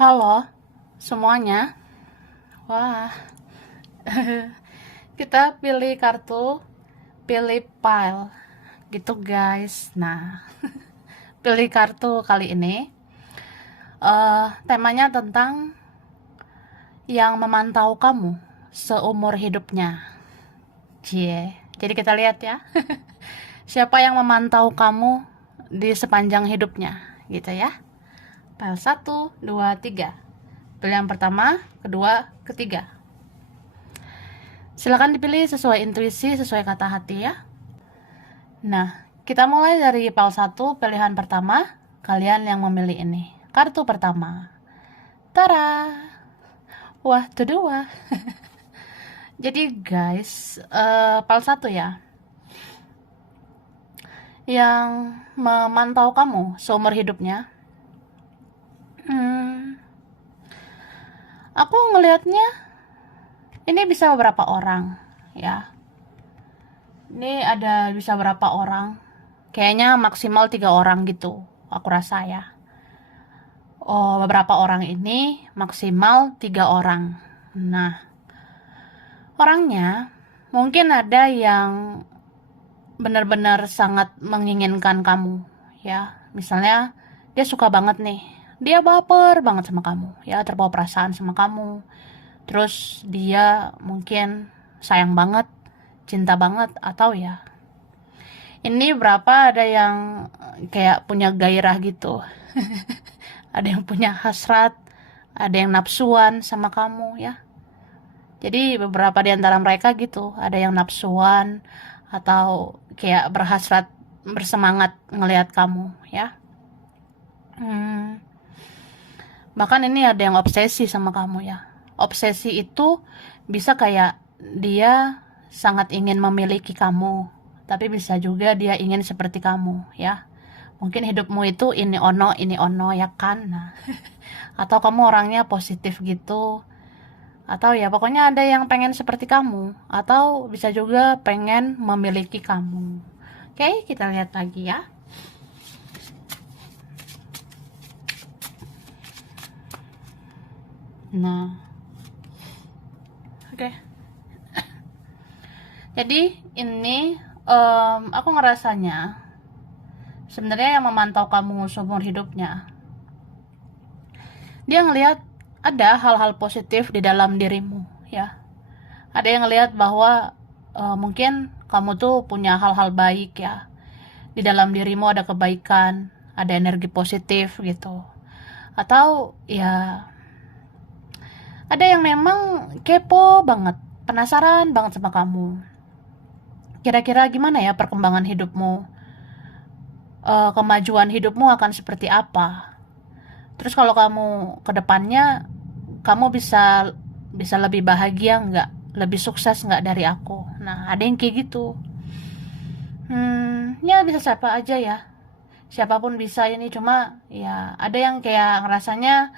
Halo semuanya. Wah, kita pilih kartu, pilih pile gitu guys. Nah, pilih kartu kali ini temanya tentang yang memantau kamu seumur hidupnya. Cie. Jadi kita lihat ya. Siapa yang memantau kamu di sepanjang hidupnya gitu ya. Pile 1, 2, 3. Pilih yang pertama, kedua, ketiga. Silakan dipilih sesuai intuisi, sesuai kata hati ya. Nah, kita mulai dari pile 1, pilihan pertama. Kalian yang memilih ini. Kartu pertama. Tara. Wah, itu dua. Jadi guys, pile 1 ya. Yang memantau kamu seumur hidupnya. Aku ngelihatnya ini bisa beberapa orang ya. Ini ada bisa berapa orang? Kayaknya maksimal 3 orang gitu, aku rasa ya. Oh, beberapa orang ini maksimal 3 orang. Nah, orangnya mungkin ada yang benar-benar sangat menginginkan kamu, ya. Misalnya dia suka banget nih, dia baper banget sama kamu, ya, terbawa perasaan sama kamu. Terus dia mungkin sayang banget, cinta banget, atau ya ini berapa ada yang kayak punya gairah gitu. Ada yang punya hasrat, ada yang nafsuan sama kamu ya. Jadi beberapa di antara mereka gitu, ada yang nafsuan atau kayak berhasrat, bersemangat ngelihat kamu ya. Bahkan ini ada yang obsesi sama kamu ya. Obsesi itu bisa kayak dia sangat ingin memiliki kamu, tapi bisa juga dia ingin seperti kamu ya. Mungkin hidupmu itu ini ono ya kan. Nah, atau kamu orangnya positif gitu, atau ya pokoknya ada yang pengen seperti kamu, atau bisa juga pengen memiliki kamu. Oke, kita lihat lagi ya. Nah, oke. Jadi ini aku ngerasanya sebenarnya yang memantau kamu seumur hidupnya, dia ngelihat ada hal-hal positif di dalam dirimu ya. Ada yang ngelihat bahwa mungkin kamu tuh punya hal-hal baik ya, di dalam dirimu ada kebaikan, ada energi positif gitu. Atau ya ada yang memang kepo banget, penasaran banget sama kamu. Kira-kira gimana ya perkembangan hidupmu, kemajuan hidupmu akan seperti apa. Terus kalau kamu ke depannya, kamu bisa bisa lebih bahagia nggak, lebih sukses nggak dari aku. Nah, ada yang kayak gitu. Ya bisa siapa aja ya, siapapun bisa ini. Cuma ya ada yang kayak ngerasanya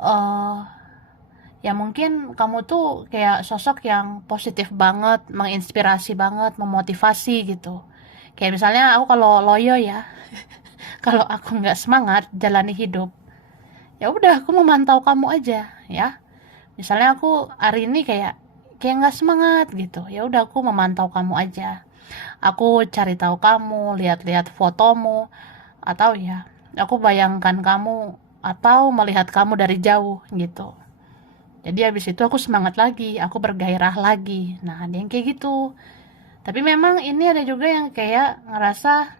eh ya mungkin kamu tuh kayak sosok yang positif banget, menginspirasi banget, memotivasi gitu. Kayak misalnya aku kalau loyo ya, kalau aku nggak semangat jalani hidup, ya udah aku memantau kamu aja ya. Misalnya aku hari ini kayak nggak semangat gitu, ya udah aku memantau kamu aja. Aku cari tahu kamu, lihat-lihat fotomu, atau ya aku bayangkan kamu atau melihat kamu dari jauh gitu. Jadi habis itu aku semangat lagi, aku bergairah lagi. Nah, ada yang kayak gitu. Tapi memang ini ada juga yang kayak ngerasa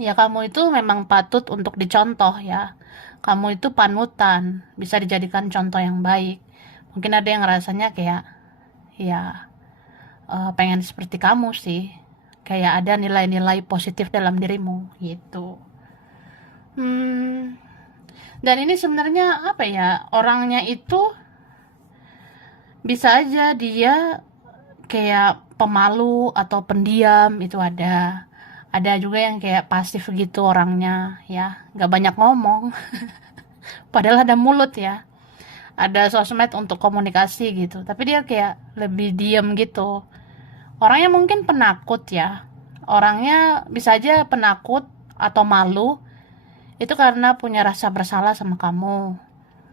ya kamu itu memang patut untuk dicontoh ya. Kamu itu panutan, bisa dijadikan contoh yang baik. Mungkin ada yang ngerasanya kayak ya pengen seperti kamu sih. Kayak ada nilai-nilai positif dalam dirimu gitu. Hmm, dan ini sebenarnya apa ya? Orangnya itu bisa aja dia kayak pemalu atau pendiam, itu ada juga yang kayak pasif gitu orangnya ya, nggak banyak ngomong. Padahal ada mulut ya, ada sosmed untuk komunikasi gitu, tapi dia kayak lebih diem gitu. Orangnya mungkin penakut ya, orangnya bisa aja penakut atau malu, itu karena punya rasa bersalah sama kamu.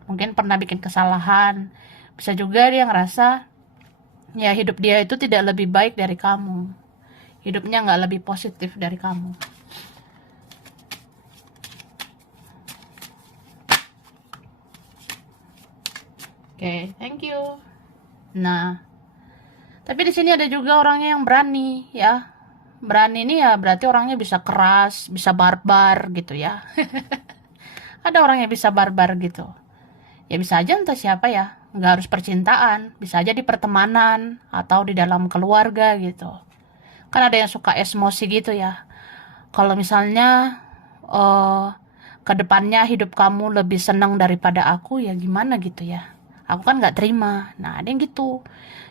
mungkin pernah bikin kesalahan. Bisa juga dia ngerasa ya hidup dia itu tidak lebih baik dari kamu, hidupnya nggak lebih positif dari kamu. Oke, thank you. Nah, tapi di sini ada juga orangnya yang berani ya. Berani ini ya berarti orangnya bisa keras, bisa barbar gitu ya. Ada orang yang bisa barbar gitu. Ya bisa aja entah siapa ya. Nggak harus percintaan, bisa aja di pertemanan atau di dalam keluarga gitu. Kan ada yang suka emosi gitu ya. Kalau misalnya eh ke depannya hidup kamu lebih senang daripada aku, ya gimana gitu ya. Aku kan nggak terima. Nah, ada yang gitu.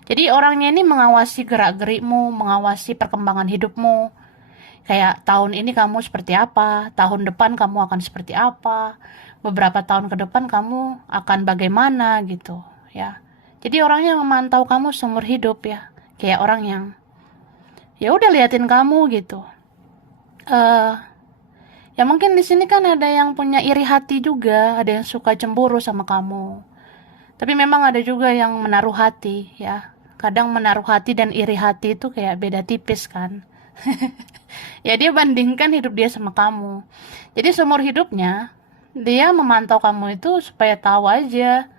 Jadi orangnya ini mengawasi gerak-gerikmu, mengawasi perkembangan hidupmu. Kayak tahun ini kamu seperti apa, tahun depan kamu akan seperti apa, beberapa tahun ke depan kamu akan bagaimana gitu ya. Jadi orangnya memantau kamu seumur hidup ya. Kayak orang yang ya udah liatin kamu gitu. eh Ya mungkin di sini kan ada yang punya iri hati juga, ada yang suka cemburu sama kamu. Tapi memang ada juga yang menaruh hati ya. Kadang menaruh hati dan iri hati itu kayak beda tipis kan. Ya dia bandingkan hidup dia sama kamu. Jadi seumur hidupnya dia memantau kamu itu supaya tahu aja.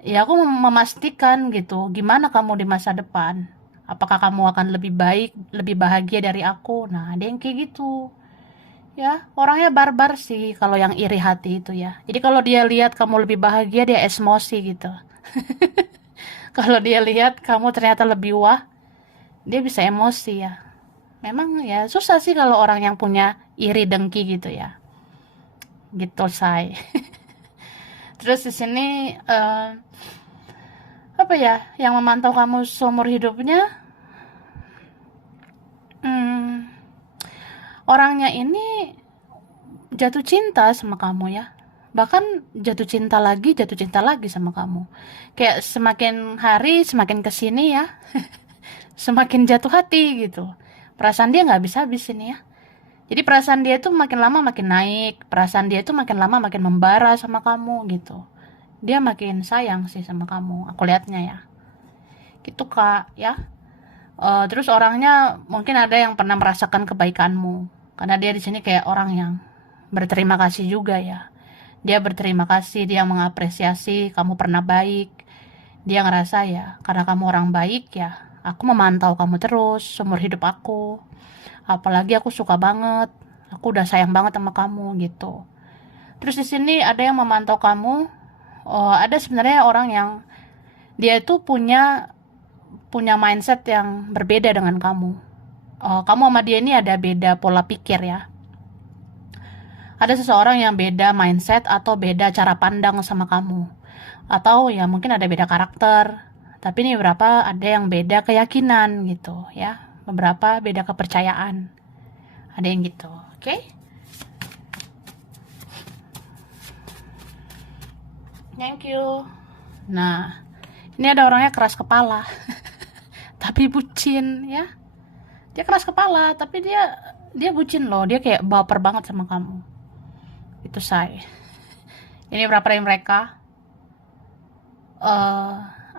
Ya aku memastikan gitu, gimana kamu di masa depan. Apakah kamu akan lebih baik, lebih bahagia dari aku? Nah, ada yang kayak gitu. Ya, orangnya barbar sih kalau yang iri hati itu ya. Jadi kalau dia lihat kamu lebih bahagia, dia emosi gitu. Kalau dia lihat kamu ternyata lebih wah, dia bisa emosi ya. Memang ya susah sih kalau orang yang punya iri dengki gitu ya. Gitu, say. Terus di sini apa ya, yang memantau kamu seumur hidupnya, hmm, orangnya ini jatuh cinta sama kamu ya. Bahkan jatuh cinta lagi sama kamu. Kayak semakin hari semakin kesini ya, semakin jatuh hati gitu. Perasaan dia nggak bisa habis ini ya. Jadi perasaan dia tuh makin lama makin naik, perasaan dia tuh makin lama makin membara sama kamu gitu. Dia makin sayang sih sama kamu, aku lihatnya ya. Gitu Kak ya. Terus orangnya mungkin ada yang pernah merasakan kebaikanmu, karena dia di sini kayak orang yang berterima kasih juga ya. Dia berterima kasih, dia mengapresiasi kamu pernah baik. Dia ngerasa ya, karena kamu orang baik ya, aku memantau kamu terus seumur hidup aku. Apalagi aku suka banget, aku udah sayang banget sama kamu gitu. Terus di sini ada yang memantau kamu. Ada sebenarnya orang yang dia itu punya punya mindset yang berbeda dengan kamu. Kamu sama dia ini ada beda pola pikir ya. Ada seseorang yang beda mindset atau beda cara pandang sama kamu. Atau ya mungkin ada beda karakter. Tapi ini beberapa ada yang beda keyakinan gitu ya. Beberapa beda kepercayaan. Ada yang gitu, oke? Okay? Thank you. Nah, ini ada orangnya keras kepala. Tapi bucin ya. Dia keras kepala, tapi dia bucin loh. Dia kayak baper banget sama kamu. Itu say. Ini berapa dari mereka?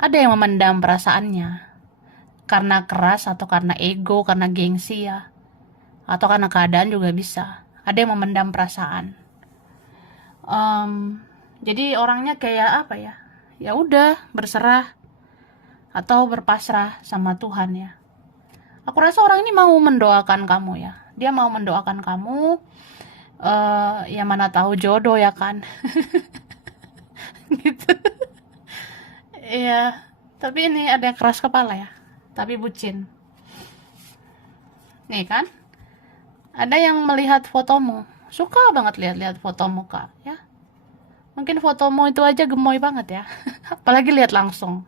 Ada yang memendam perasaannya karena keras atau karena ego, karena gengsi ya, atau karena keadaan juga bisa. Ada yang memendam perasaan. Jadi orangnya kayak apa ya? Ya udah berserah atau berpasrah sama Tuhan ya. Aku rasa orang ini mau mendoakan kamu ya. Dia mau mendoakan kamu. Ya mana tahu jodoh ya kan. Gitu. Iya, tapi ini ada yang keras kepala ya, tapi bucin. Nih kan, ada yang melihat fotomu, suka banget lihat-lihat fotomu Kak, ya. Mungkin fotomu itu aja gemoy banget ya, apalagi lihat langsung.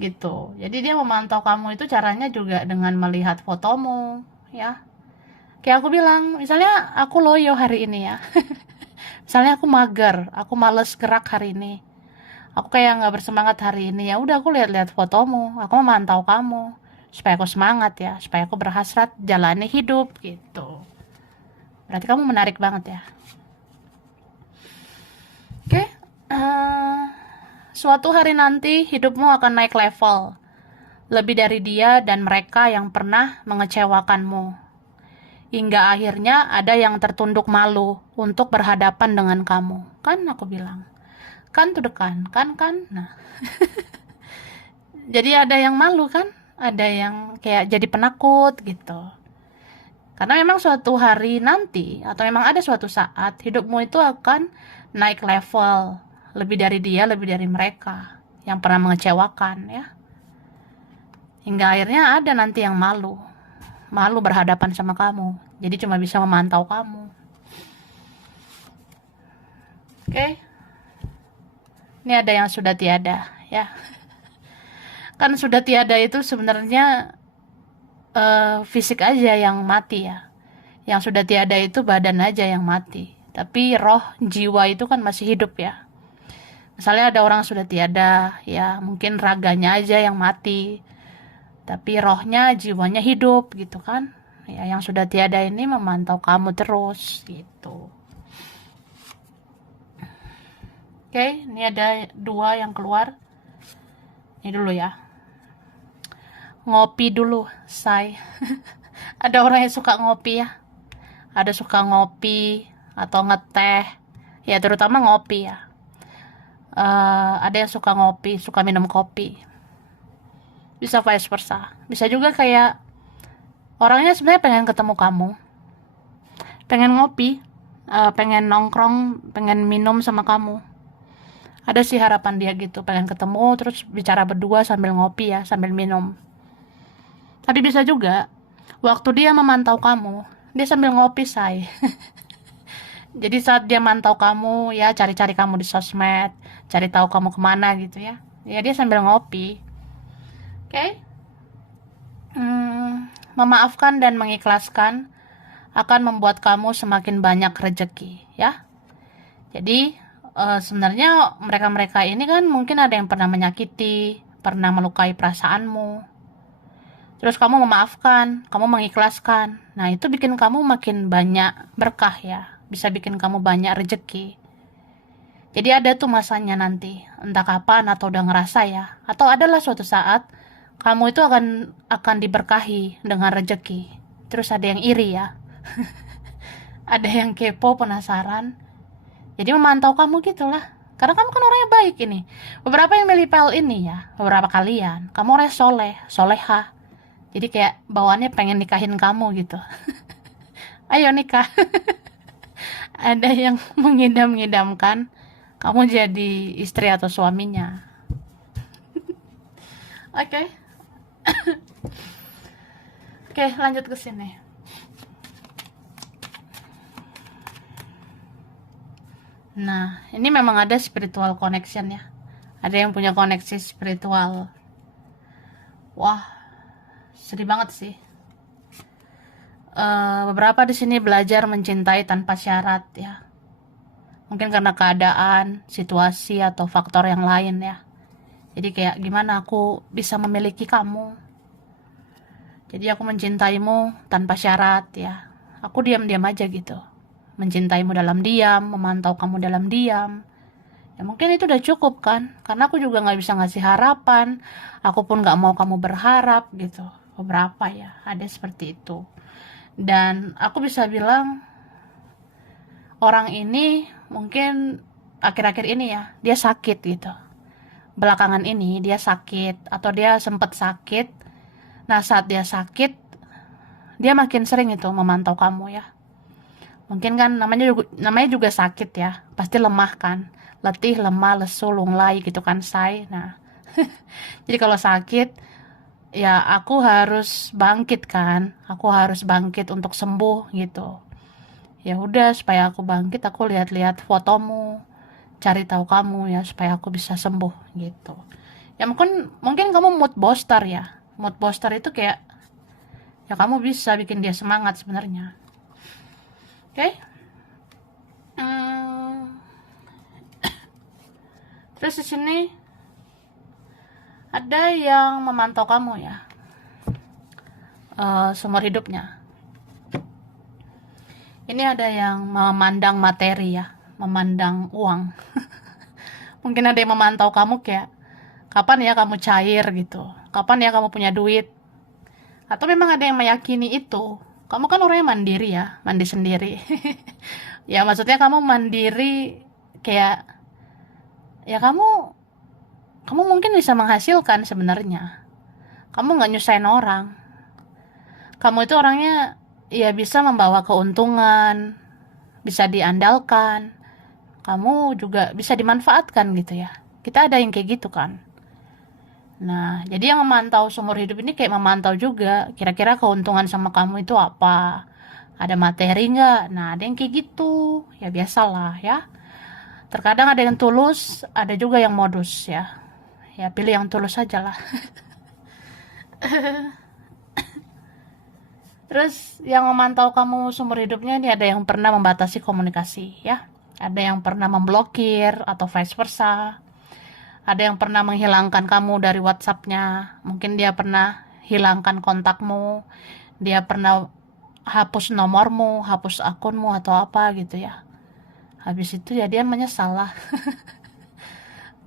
Gitu. Jadi dia memantau kamu itu caranya juga dengan melihat fotomu, ya. Kayak aku bilang, misalnya aku loyo hari ini ya. Misalnya aku mager, aku males gerak hari ini. Aku kayak nggak bersemangat hari ini, ya udah aku lihat-lihat fotomu, aku memantau kamu supaya aku semangat ya, supaya aku berhasrat jalani hidup gitu. Berarti kamu menarik banget ya. Oke, suatu hari nanti hidupmu akan naik level, lebih dari dia dan mereka yang pernah mengecewakanmu. Hingga akhirnya ada yang tertunduk malu untuk berhadapan dengan kamu. Kan aku bilang. Kan tuh dekan, kan. Nah, jadi ada yang malu kan? Ada yang kayak jadi penakut gitu. Karena memang suatu hari nanti, atau memang ada suatu saat, hidupmu itu akan naik level. Lebih dari dia, lebih dari mereka. Yang pernah mengecewakan ya. Hingga akhirnya ada nanti yang malu. Malu berhadapan sama kamu. Jadi cuma bisa memantau kamu. Oke. Ini ada yang sudah tiada ya. Kan sudah tiada itu sebenarnya fisik aja yang mati ya. Yang sudah tiada itu badan aja yang mati. Tapi roh, jiwa itu kan masih hidup ya. Misalnya ada orang sudah tiada, ya mungkin raganya aja yang mati. Tapi rohnya, jiwanya hidup gitu kan. Ya, yang sudah tiada ini memantau kamu terus gitu. Oke, ini ada 2 yang keluar. Ini dulu ya. Ngopi dulu, say. Ada orang yang suka ngopi ya. Ada suka ngopi atau ngeteh. Ya terutama ngopi ya. Ada yang suka ngopi, suka minum kopi. Bisa vice versa. Bisa juga kayak orangnya sebenarnya pengen ketemu kamu. Pengen ngopi, pengen nongkrong, pengen minum sama kamu. Ada sih harapan dia gitu, pengen ketemu terus bicara berdua sambil ngopi ya, sambil minum. Tapi bisa juga waktu dia memantau kamu, dia sambil ngopi, say. Jadi saat dia mantau kamu ya, cari-cari kamu di sosmed, cari tahu kamu kemana gitu ya. Ya dia sambil ngopi. Oke? Memaafkan dan mengikhlaskan akan membuat kamu semakin banyak rezeki ya. Jadi sebenarnya mereka-mereka ini kan mungkin ada yang pernah menyakiti, pernah melukai perasaanmu. Terus kamu memaafkan, kamu mengikhlaskan. Nah, itu bikin kamu makin banyak berkah ya. Bisa bikin kamu banyak rezeki. Jadi ada tuh masanya nanti, entah kapan atau udah ngerasa ya. Atau adalah suatu saat kamu itu akan diberkahi dengan rezeki. Terus ada yang iri ya. Ada yang kepo, penasaran. Jadi memantau kamu gitulah. Karena kamu kan orangnya baik ini. Beberapa yang milih PL ini ya, beberapa kalian, kamu orangnya soleh, soleha. Jadi kayak bawaannya pengen nikahin kamu gitu. Ayo nikah. Ada yang mengidam-ngidamkan kamu jadi istri atau suaminya. Oke. Oke, lanjut ke sini. Nah, ini memang ada spiritual connection ya. Ada yang punya koneksi spiritual. Wah, sedih banget sih. Beberapa di sini belajar mencintai tanpa syarat ya. Mungkin karena keadaan, situasi atau faktor yang lain ya. Jadi kayak gimana aku bisa memiliki kamu. Jadi aku mencintaimu tanpa syarat ya. Aku diam-diam aja gitu. Mencintaimu dalam diam, memantau kamu dalam diam. Ya mungkin itu udah cukup kan. Karena aku juga gak bisa ngasih harapan. Aku pun gak mau kamu berharap gitu. Beberapa ya, ada seperti itu. Dan aku bisa bilang orang ini mungkin akhir-akhir ini ya, dia sakit gitu. Belakangan ini dia sakit atau dia sempat sakit. Nah, saat dia sakit, dia makin sering itu memantau kamu ya. Mungkin kan namanya juga sakit ya. Pasti lemah kan. Letih, lemah, lesu, lunglai gitu kan, say. Nah. Jadi kalau sakit ya aku harus bangkit kan. Aku harus bangkit untuk sembuh gitu. Ya udah supaya aku bangkit, aku lihat-lihat fotomu, cari tahu kamu ya supaya aku bisa sembuh gitu. Ya mungkin kamu mood booster ya. Mood booster itu kayak ya kamu bisa bikin dia semangat sebenarnya. Oke? Terus di sini ada yang memantau kamu ya. Seumur hidupnya. Ini ada yang memandang materi ya, memandang uang. Mungkin ada yang memantau kamu kayak, kapan ya kamu cair gitu, kapan ya kamu punya duit. Atau memang ada yang meyakini itu. Kamu kan orangnya mandiri ya, mandi sendiri. Ya maksudnya kamu mandiri kayak, ya kamu mungkin bisa menghasilkan sebenarnya. Kamu nggak nyusahin orang. Kamu itu orangnya ya bisa membawa keuntungan, bisa diandalkan. Kamu juga bisa dimanfaatkan gitu ya. Kita ada yang kayak gitu kan. Nah, jadi yang memantau seumur hidup ini kayak memantau juga. Kira-kira keuntungan sama kamu itu apa? Ada materi nggak? Nah, ada yang kayak gitu. Ya biasalah ya. Terkadang ada yang tulus, ada juga yang modus ya. Ya pilih yang tulus aja lah. Terus yang memantau kamu seumur hidupnya ini ada yang pernah membatasi komunikasi ya. Ada yang pernah memblokir atau vice versa. Ada yang pernah menghilangkan kamu dari WhatsApp-nya. Mungkin dia pernah hilangkan kontakmu. Dia pernah hapus nomormu, hapus akunmu atau apa gitu ya. Habis itu ya dia menyesal lah.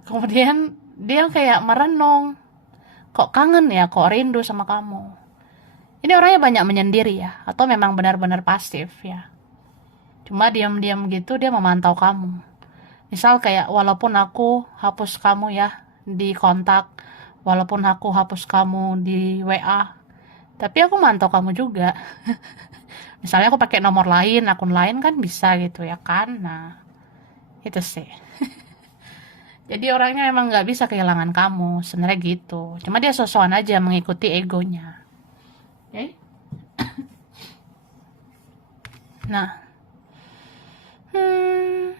Kemudian dia kayak merenung. Kok kangen ya, kok rindu sama kamu. Ini orangnya banyak menyendiri ya. Atau memang benar-benar pasif ya. Cuma diam-diam gitu dia memantau kamu. Misal kayak, walaupun aku hapus kamu ya di kontak, walaupun aku hapus kamu di WA, tapi aku mantau kamu juga. Misalnya aku pakai nomor lain, akun lain kan bisa gitu ya kan. Nah, itu sih. Jadi orangnya emang nggak bisa kehilangan kamu, sebenarnya gitu. Cuma dia sosokan aja mengikuti egonya. Oke? Nah, hmm,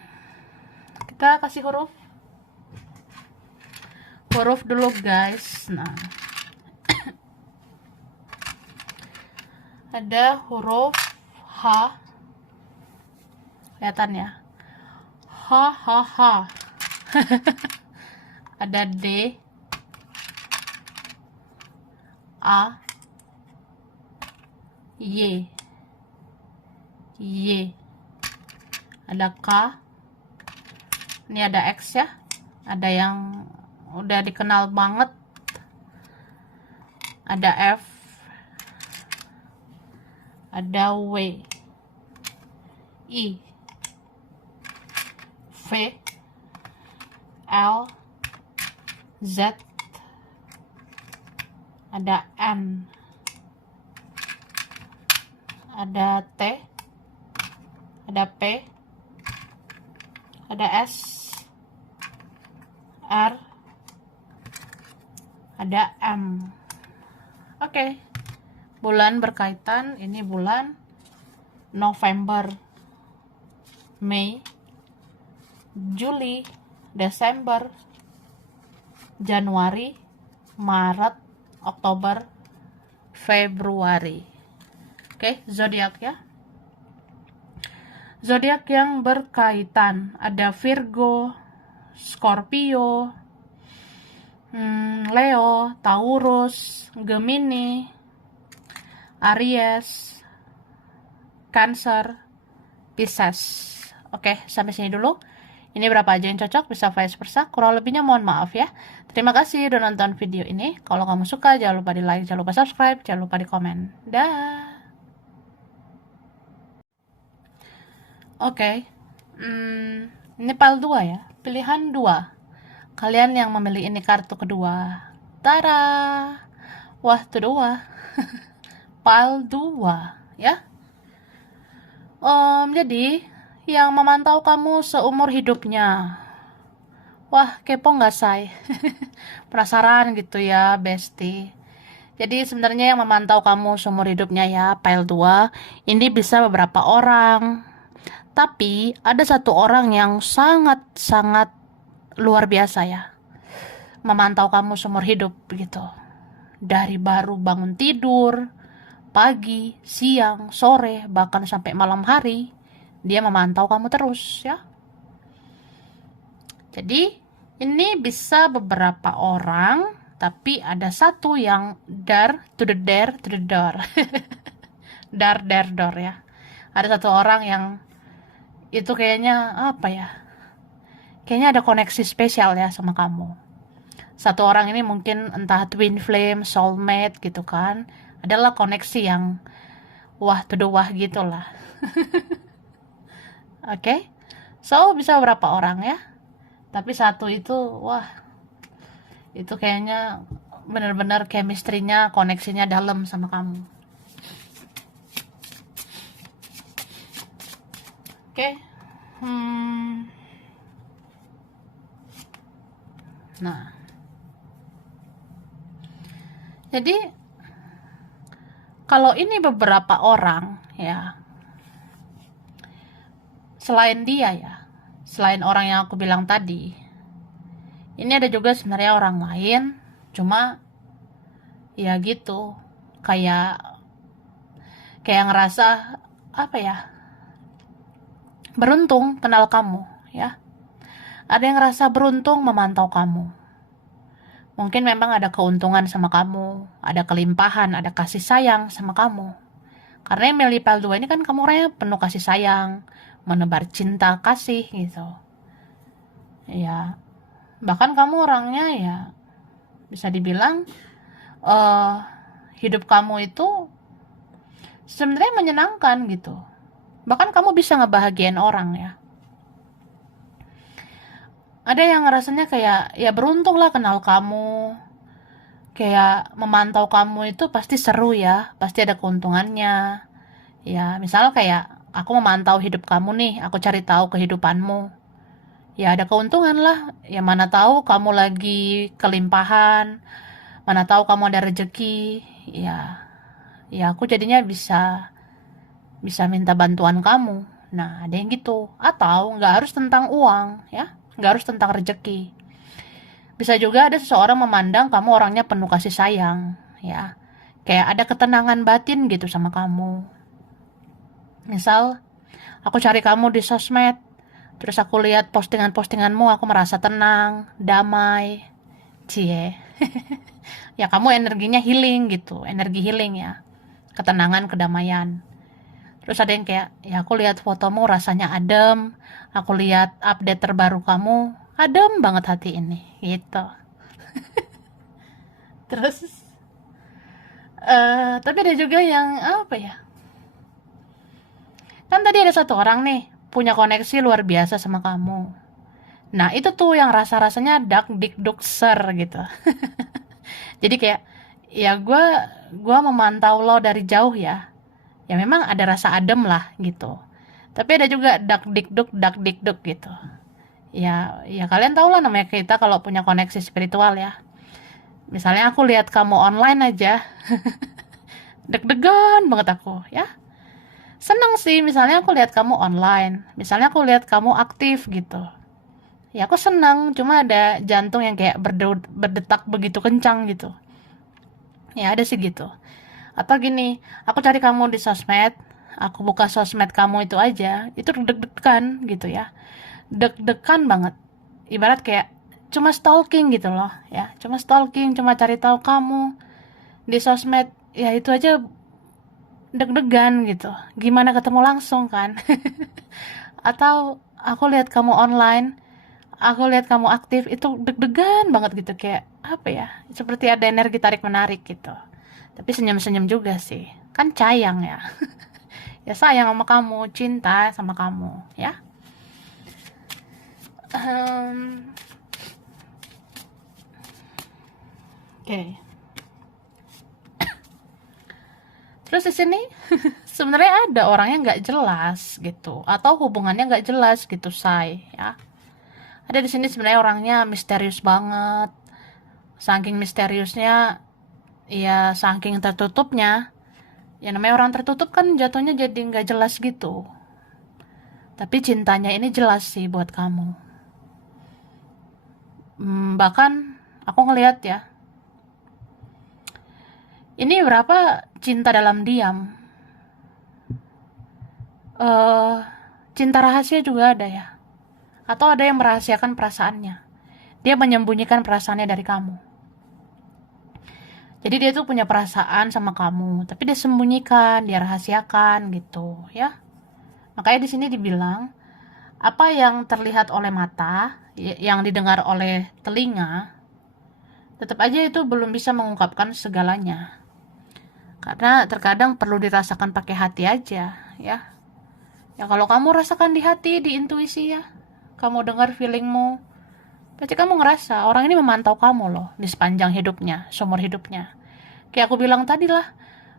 kita kasih huruf dulu guys. Nah, ada huruf H, kelihatan ya. H, H, H. Ada D, A, Y, Y. Ada K. Ini ada X ya. Ada yang udah dikenal banget. Ada F. Ada W, I, V, L, Z. Ada N. Ada T. Ada P. Ada S. R. Ada M. Oke. Bulan berkaitan, ini bulan November, Mei, Juli, Desember, Januari, Maret, Oktober, Februari. Oke, zodiak ya. Zodiak yang berkaitan ada Virgo, Scorpio, Leo, Taurus, Gemini, Aries, Cancer, Pisces. Oke, sampai sini dulu. Ini berapa aja yang cocok, bisa vice versa. Kurang lebihnya mohon maaf ya. Terima kasih udah nonton video ini. Kalau kamu suka, jangan lupa di like, jangan lupa subscribe, jangan lupa di komen. Dah. Oke. Ini pile 2 ya. Pilihan 2. Kalian yang memilih ini kartu kedua. Tara. Wah, itu 2. Pile 2 ya. Jadi yang memantau kamu seumur hidupnya. Wah, kepo nggak say? Penasaran gitu ya, Besti. Jadi sebenarnya yang memantau kamu seumur hidupnya ya, pile 2, ini bisa beberapa orang. Tapi ada satu orang yang sangat-sangat luar biasa ya. Memantau kamu seumur hidup gitu. Dari baru bangun tidur, pagi, siang, sore, bahkan sampai malam hari, dia memantau kamu terus ya. Jadi ini bisa beberapa orang, tapi ada satu yang dar to the door. Dar door ya. Ada satu orang yang itu kayaknya apa ya? kayaknya ada koneksi spesial ya sama kamu. Satu orang ini mungkin entah twin flame, soulmate gitu kan. Adalah koneksi yang wah to the wah gitu lah. Oke? So, bisa berapa orang ya? Tapi satu itu, wah, itu kayaknya benar-benar chemistry-nya, koneksinya dalam sama kamu. Oke? Hmm, nah, jadi kalau ini beberapa orang ya, selain dia ya, selain orang yang aku bilang tadi, ini ada juga sebenarnya orang lain, cuma ya gitu, kayak kayak ngerasa apa ya, beruntung kenal kamu ya. Ada yang ngerasa beruntung memantau kamu. Mungkin memang ada keuntungan sama kamu, ada kelimpahan, ada kasih sayang sama kamu. Karena yang melipat dua ini kan kamu orangnya penuh kasih sayang, menebar cinta kasih gitu. Ya, bahkan kamu orangnya ya bisa dibilang eh hidup kamu itu sebenarnya menyenangkan gitu. Bahkan kamu bisa ngebahagiain orang ya. Ada yang rasanya kayak ya beruntung lah kenal kamu, kayak memantau kamu itu pasti seru ya, pasti ada keuntungannya. Ya, misal kayak aku memantau hidup kamu nih, aku cari tahu kehidupanmu. Ya ada keuntungan lah. Ya mana tahu kamu lagi kelimpahan, mana tahu kamu ada rezeki. Ya, ya aku jadinya bisa bisa minta bantuan kamu. Nah, ada yang gitu. Atau nggak harus tentang uang, ya, nggak harus tentang rezeki. Bisa juga ada seseorang memandang kamu orangnya penuh kasih sayang, ya. Kayak ada ketenangan batin gitu sama kamu. Misal, aku cari kamu di sosmed, terus aku lihat postingan-postinganmu, aku merasa tenang, damai, cie. Ya kamu energinya healing gitu, energi healing ya. Ketenangan, kedamaian. Terus ada yang kayak, ya aku lihat fotomu rasanya adem, aku lihat update terbaru kamu, adem banget hati ini, gitu. Terus tapi ada juga yang apa ya, kan tadi ada satu orang nih punya koneksi luar biasa sama kamu. Nah itu tuh yang rasa-rasanya dak dik duk ser gitu. Jadi kayak ya gue memantau lo dari jauh ya, ya memang ada rasa adem lah gitu. Tapi ada juga dak dik duk gitu. Ya ya kalian tau lah namanya kita kalau punya koneksi spiritual ya. Misalnya aku lihat kamu online aja, deg-degan banget aku ya. Seneng sih misalnya aku lihat kamu online, misalnya aku lihat kamu aktif gitu. Ya aku seneng, cuma ada jantung yang kayak berdetak begitu kencang gitu. Ya ada sih gitu. Atau gini, aku cari kamu di sosmed, aku buka sosmed kamu itu aja, itu deg-degan gitu ya. Deg-degan banget. Ibarat kayak cuma stalking gitu loh, ya. Cuma stalking, cuma cari tahu kamu di sosmed, ya itu aja deg-degan gitu. Gimana ketemu langsung kan? Atau aku lihat kamu online, aku lihat kamu aktif, itu deg-degan banget gitu, kayak apa ya? Seperti ada energi tarik menarik gitu. Tapi senyum-senyum juga sih. Kan sayang ya. Ya sayang sama kamu, cinta sama kamu, ya. Oke. Okay. Terus di sini sebenarnya ada orang yang nggak jelas gitu, atau hubungannya nggak jelas gitu, say, ya. Ada di sini sebenarnya orangnya misterius banget. Saking misteriusnya, ya saking tertutupnya. Ya namanya orang tertutup kan jatuhnya jadi nggak jelas gitu. Tapi cintanya ini jelas sih buat kamu. Bahkan aku ngelihat ya, ini berapa cinta dalam diam. eh Cinta rahasia juga ada ya. Atau ada yang merahasiakan perasaannya. Dia menyembunyikan perasaannya dari kamu. Jadi dia tuh punya perasaan sama kamu, tapi dia sembunyikan, dia rahasiakan gitu, ya. Makanya di sini dibilang Apa yang terlihat oleh mata, yang didengar oleh telinga, tetap aja itu belum bisa mengungkapkan segalanya. Karena terkadang perlu dirasakan pakai hati aja, ya. Ya kalau kamu rasakan di hati, di intuisi ya, kamu dengar feelingmu, berarti kamu ngerasa orang ini memantau kamu loh di sepanjang hidupnya, seumur hidupnya. Kayak aku bilang tadi lah,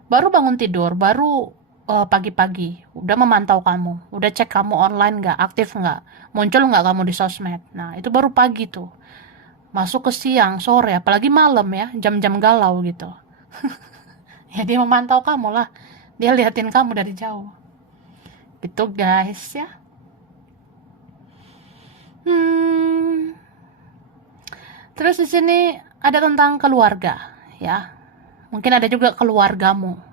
baru bangun tidur, baru pagi-pagi, udah memantau kamu, udah cek kamu online nggak, aktif nggak, muncul nggak kamu di sosmed. Nah itu baru pagi tuh, masuk ke siang, sore, apalagi malam ya, jam-jam galau gitu. Ya dia memantau kamu lah, dia liatin kamu dari jauh. Gitu guys ya. Hmm, terus di sini ada tentang keluarga ya. Mungkin ada juga keluargamu.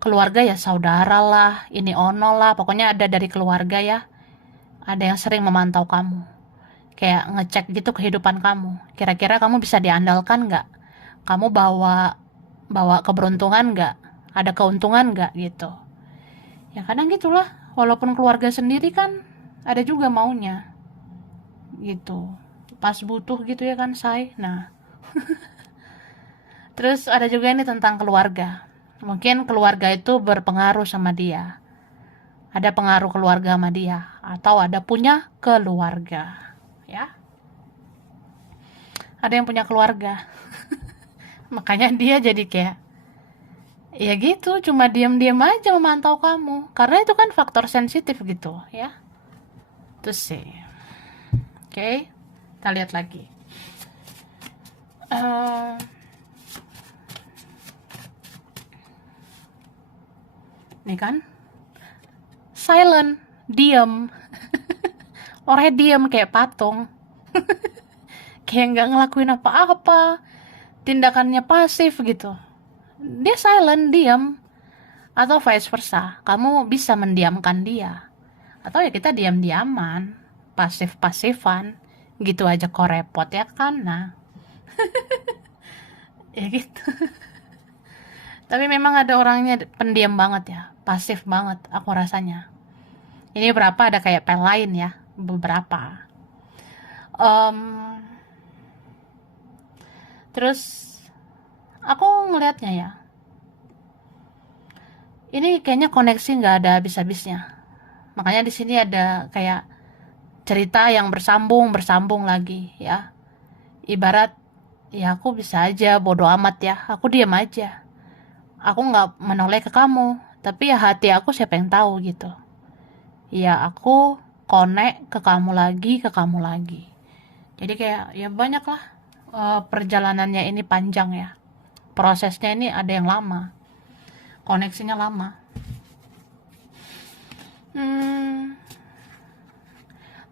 Keluarga ya saudara lah, ini ono lah, pokoknya ada dari keluarga ya. Ada yang sering memantau kamu. Kayak ngecek gitu kehidupan kamu. Kira-kira kamu bisa diandalkan nggak? Kamu bawa bawa keberuntungan nggak? Ada keuntungan nggak gitu? Ya kadang gitulah. Walaupun keluarga sendiri kan ada juga maunya gitu. Pas butuh gitu ya kan say. Nah, terus ada juga ini tentang keluarga. Mungkin keluarga itu berpengaruh sama dia. Ada pengaruh keluarga sama dia atau ada punya keluarga. Ya. Ada yang punya keluarga. Makanya dia jadi kayak ya gitu, cuma diam-diam aja memantau kamu. Karena itu kan faktor sensitif gitu, ya. Terus sih. Oke. Kita lihat lagi. Eh, nih kan silent, diam. Orangnya diam kayak patung. Kayak nggak ngelakuin apa-apa. Tindakannya pasif gitu. Dia silent, diam. Atau vice versa. Kamu bisa mendiamkan dia. Atau ya kita diam-diaman. Pasif-pasifan. Gitu aja kok repot ya kan. Nah, ya gitu. Tapi memang ada orangnya pendiam banget ya. Pasif banget aku rasanya. Ini berapa ada kayak pel lain ya. Beberapa. Em, terus aku ngelihatnya ya. Ini kayaknya koneksi nggak ada habis-habisnya. Makanya di sini ada kayak cerita yang bersambung lagi ya. Ibarat ya aku bisa aja bodo amat ya. Aku diam aja. Aku nggak menoleh ke kamu. Tapi ya hati aku siapa yang tahu gitu. Ya aku connect ke kamu lagi. Jadi kayak ya banyak lah perjalanannya ini panjang ya. Prosesnya ini ada yang lama. Koneksinya lama. Hmm,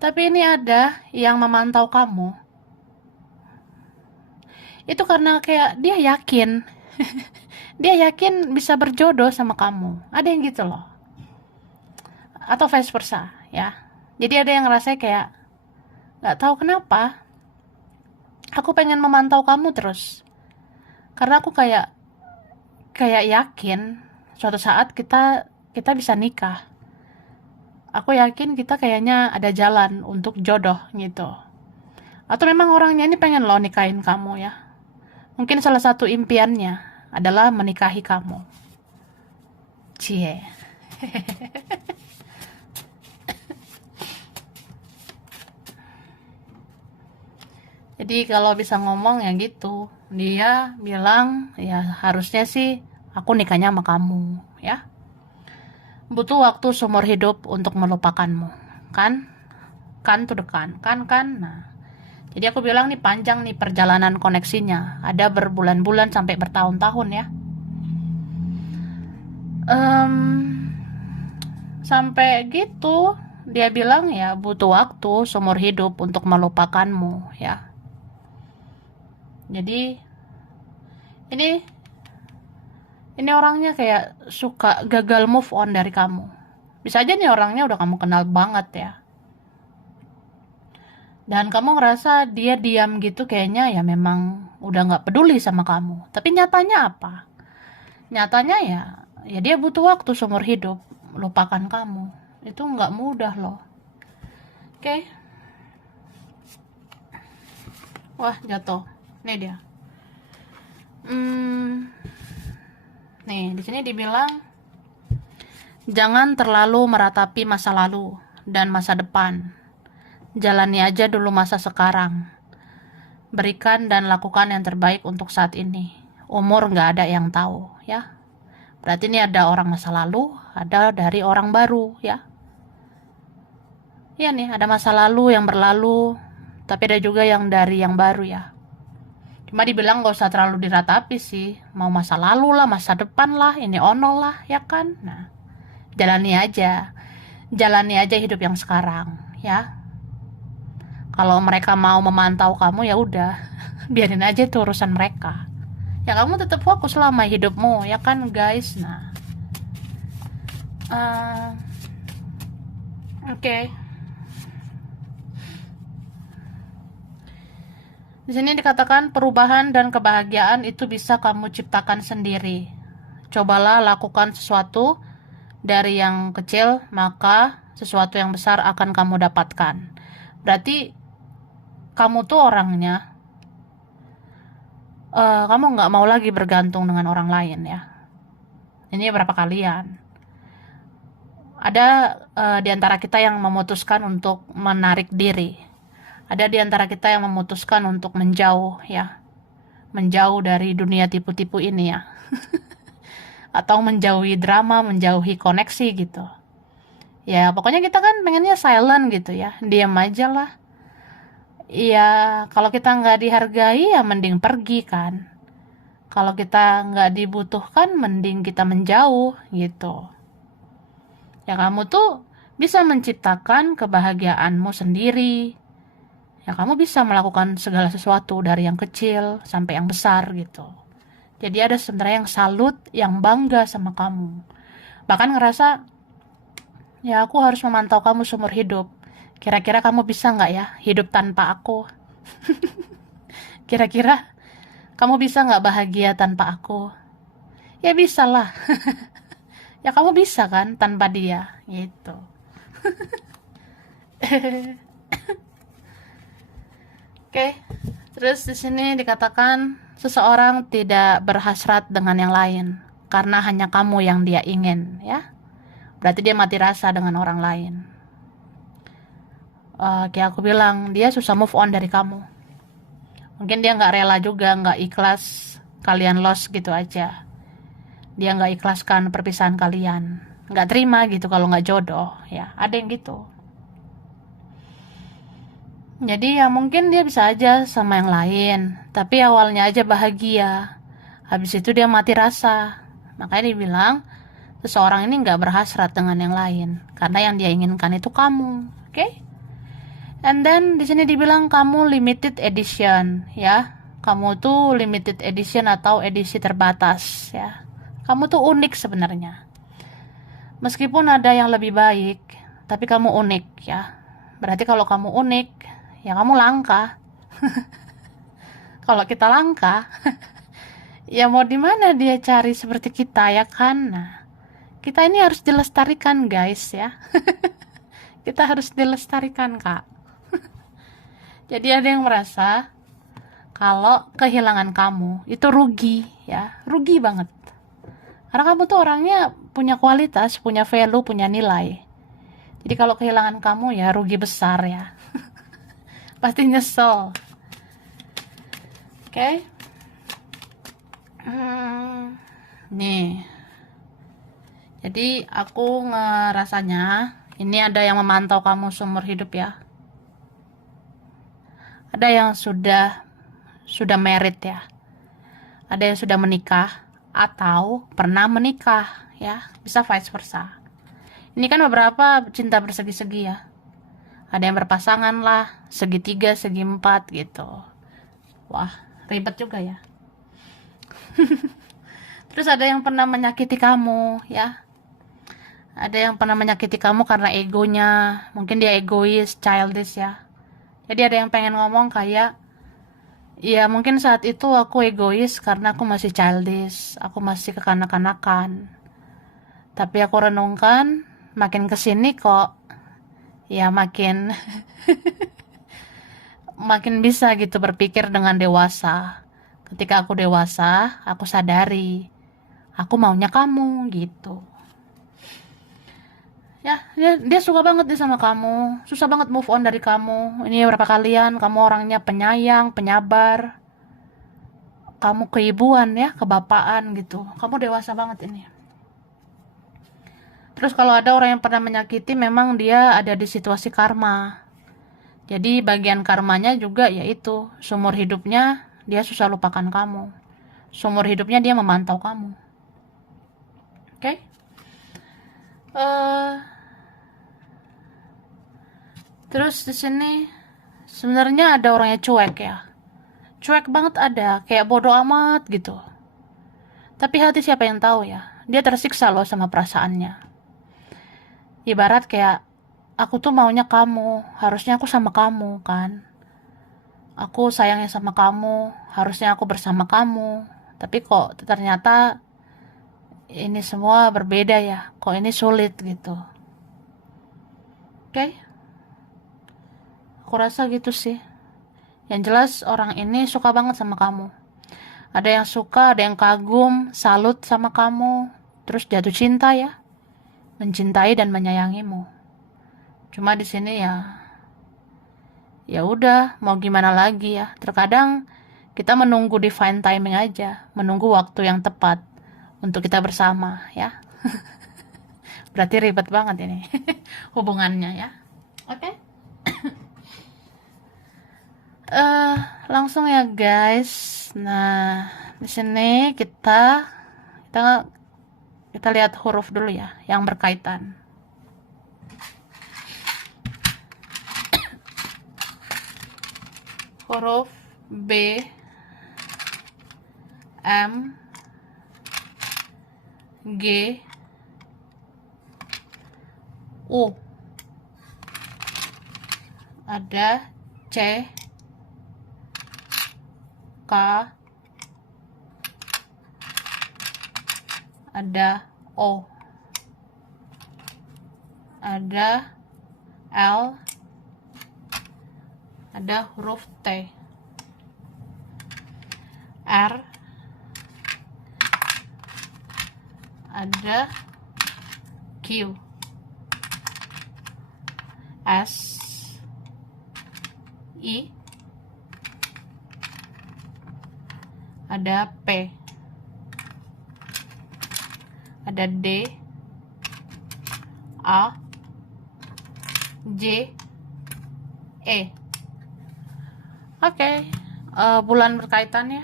tapi ini ada yang memantau kamu. Itu karena kayak dia yakin. Dia yakin bisa berjodoh sama kamu. Ada yang gitu loh. Atau vice versa ya. Jadi ada yang ngerasa kayak gak tahu kenapa. Aku pengen memantau kamu terus. Karena aku kayak kayak yakin suatu saat kita kita bisa nikah. Aku yakin kita kayaknya ada jalan untuk jodoh gitu. Atau memang orangnya ini pengen lo nikahin kamu ya. Mungkin salah satu impiannya adalah menikahi kamu. Cie. Jadi kalau bisa ngomong ya gitu. Dia bilang ya harusnya sih aku nikahnya sama kamu ya. Butuh waktu seumur hidup untuk melupakanmu. Kan? Kan tuh dekan. Kan. Nah. Jadi aku bilang nih panjang nih perjalanan koneksinya. Ada berbulan-bulan sampai bertahun-tahun ya. Em, sampai gitu dia bilang ya butuh waktu seumur hidup untuk melupakanmu ya. Jadi ini ini orangnya kayak suka gagal move on dari kamu. Bisa aja nih orangnya udah kamu kenal banget ya. Dan kamu ngerasa dia diam gitu kayaknya ya memang udah nggak peduli sama kamu. Tapi nyatanya apa? Nyatanya ya dia butuh waktu seumur hidup lupakan kamu. Itu nggak mudah loh. Oke. Wah, jatuh. Ini dia. Nih, di sini dibilang jangan terlalu meratapi masa lalu dan masa depan. Jalani aja dulu masa sekarang. Berikan dan lakukan yang terbaik untuk saat ini. Umur nggak ada yang tahu, ya. Berarti ini ada orang masa lalu, ada dari orang baru, ya. Iya nih, ada masa lalu yang berlalu, tapi ada juga yang dari yang baru, ya. Cuma dibilang gak usah terlalu diratapi sih. Mau masa lalu lah, masa depan lah, ini ono lah, ya kan? Nah, jalani aja. Jalani aja hidup yang sekarang, ya. Kalau mereka mau memantau kamu, ya udah. Biarin aja itu urusan mereka. Ya kamu tetap fokus lah sama hidupmu, ya kan guys? Nah, oke. Di sini dikatakan perubahan dan kebahagiaan itu bisa kamu ciptakan sendiri. Cobalah lakukan sesuatu dari yang kecil, maka sesuatu yang besar akan kamu dapatkan. Berarti kamu tuh orangnya, kamu nggak mau lagi bergantung dengan orang lain, ya. Ini berapa kalian? Ada di antara kita yang memutuskan untuk menarik diri. Ada di antara kita yang memutuskan untuk menjauh, ya. Menjauh dari dunia tipu-tipu ini, ya. Atau menjauhi drama, menjauhi koneksi gitu. Ya, pokoknya kita kan pengennya silent gitu, ya. Diam aja lah. Ya, kalau kita nggak dihargai, ya mending pergi kan. Kalau kita nggak dibutuhkan, mending kita menjauh gitu. Ya, kamu tuh bisa menciptakan kebahagiaanmu sendiri. Ya, kamu bisa melakukan segala sesuatu dari yang kecil sampai yang besar gitu. Jadi ada sebenarnya yang salut, yang bangga sama kamu. Bahkan ngerasa, ya aku harus memantau kamu seumur hidup. Kira-kira kamu bisa nggak ya hidup tanpa aku? Kira-kira kamu bisa nggak bahagia tanpa aku? Ya bisa lah. Ya kamu bisa kan tanpa dia gitu. Oke. Terus di sini dikatakan seseorang tidak berhasrat dengan yang lain karena hanya kamu yang dia ingin, ya. Berarti dia mati rasa dengan orang lain. Kayak aku bilang, dia susah move on dari kamu. Mungkin dia nggak rela juga, nggak ikhlas kalian lost gitu aja. Dia nggak ikhlaskan perpisahan kalian, nggak terima gitu kalau nggak jodoh, ya. Ada yang gitu. Jadi ya mungkin dia bisa aja sama yang lain, tapi awalnya aja bahagia. Habis itu dia mati rasa. Makanya dia bilang, seseorang ini nggak berhasrat dengan yang lain, karena yang dia inginkan itu kamu, oke? Okay? And then di sini dibilang kamu limited edition, ya. Kamu tuh limited edition atau edisi terbatas, ya. Kamu tuh unik sebenarnya. Meskipun ada yang lebih baik, tapi kamu unik, ya. Berarti kalau kamu unik, ya kamu langka. Kalau kita langka, ya mau di mana dia cari seperti kita, ya kan? Nah, kita ini harus dilestarikan, guys, ya. Kita harus dilestarikan, Kak. Jadi ada yang merasa kalau kehilangan kamu itu rugi, ya. Rugi banget. Karena kamu tuh orangnya punya kualitas, punya value, punya nilai. Jadi kalau kehilangan kamu ya rugi besar, ya. Pasti nyesel. Oke. Nih. Jadi aku ngerasanya ini ada yang memantau kamu seumur hidup, ya. Ada yang sudah married, ya. Ada yang sudah menikah atau pernah menikah, ya. Bisa vice versa. Ini kan beberapa cinta bersegi-segi, ya. Ada yang berpasangan lah, segitiga, segi empat gitu. Wah, ribet juga ya. Terus ada yang pernah menyakiti kamu, ya. Ada yang pernah menyakiti kamu karena egonya. Mungkin dia egois, childish, ya. Jadi ada yang pengen ngomong kayak, ya mungkin saat itu aku egois karena aku masih childish, aku masih kekanak-kanakan. Tapi aku renungkan, makin kesini kok, ya makin makin bisa gitu berpikir dengan dewasa. Ketika aku dewasa, aku sadari aku maunya kamu gitu. Ya, dia suka banget nih sama kamu, susah banget move on dari kamu. Ini berapa kalian kamu orangnya penyayang, penyabar, kamu keibuan ya, kebapaan gitu. Kamu dewasa banget ini. Terus kalau ada orang yang pernah menyakiti, memang dia ada di situasi karma. Jadi bagian karmanya juga yaitu seumur hidupnya dia susah lupakan kamu. Seumur hidupnya dia memantau kamu. Oke? Okay? Terus di sini sebenarnya ada orangnya cuek ya. Cuek banget ada, kayak bodoh amat gitu. Tapi hati siapa yang tahu ya? Dia tersiksa loh sama perasaannya. Ibarat kayak aku tuh maunya kamu, harusnya aku sama kamu kan. Aku sayangnya sama kamu, harusnya aku bersama kamu. Tapi kok ternyata ini semua berbeda ya. Kok ini sulit gitu. Oke? Okay? Aku rasa gitu sih. Yang jelas orang ini suka banget sama kamu. Ada yang suka, ada yang kagum, salut sama kamu, terus jatuh cinta ya, mencintai dan menyayangimu. Cuma di sini ya udah, mau gimana lagi ya. Terkadang kita menunggu divine timing aja, menunggu waktu yang tepat untuk kita bersama ya. Berarti ribet banget ini hubungannya ya. Oke. Okay? Langsung ya guys. Nah, di sini kita lihat huruf dulu ya yang berkaitan. Huruf B, M, G, U. Ada C, K, ada O, ada L, ada huruf T, R, ada Q, S, I, ada P, ada D, A, J, E. Oke, bulan berkaitannya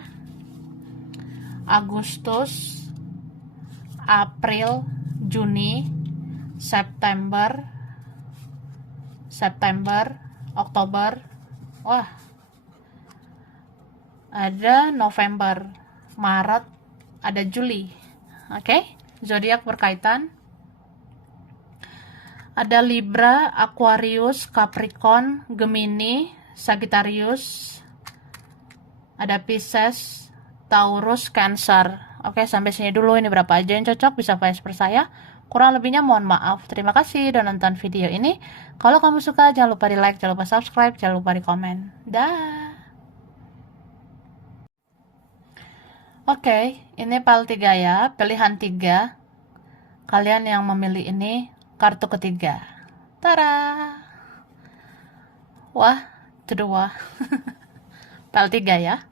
Agustus, April, Juni, September, Oktober, wah, ada November, Maret, ada Juli. Oke, zodiak berkaitan ada Libra, Aquarius, Capricorn, Gemini, Sagittarius, ada Pisces, Taurus, Cancer. Oke, sampai sini dulu. Ini berapa aja yang cocok, bisa vice versa ya. Kurang lebihnya mohon maaf. Terima kasih udah nonton video ini. Kalau kamu suka, jangan lupa di like, jangan lupa subscribe, jangan lupa di komen. Dah. Oke, ini file 3 ya, pilihan 3. Kalian yang memilih ini kartu ketiga. Tara. Wah, kedua. File 3 ya.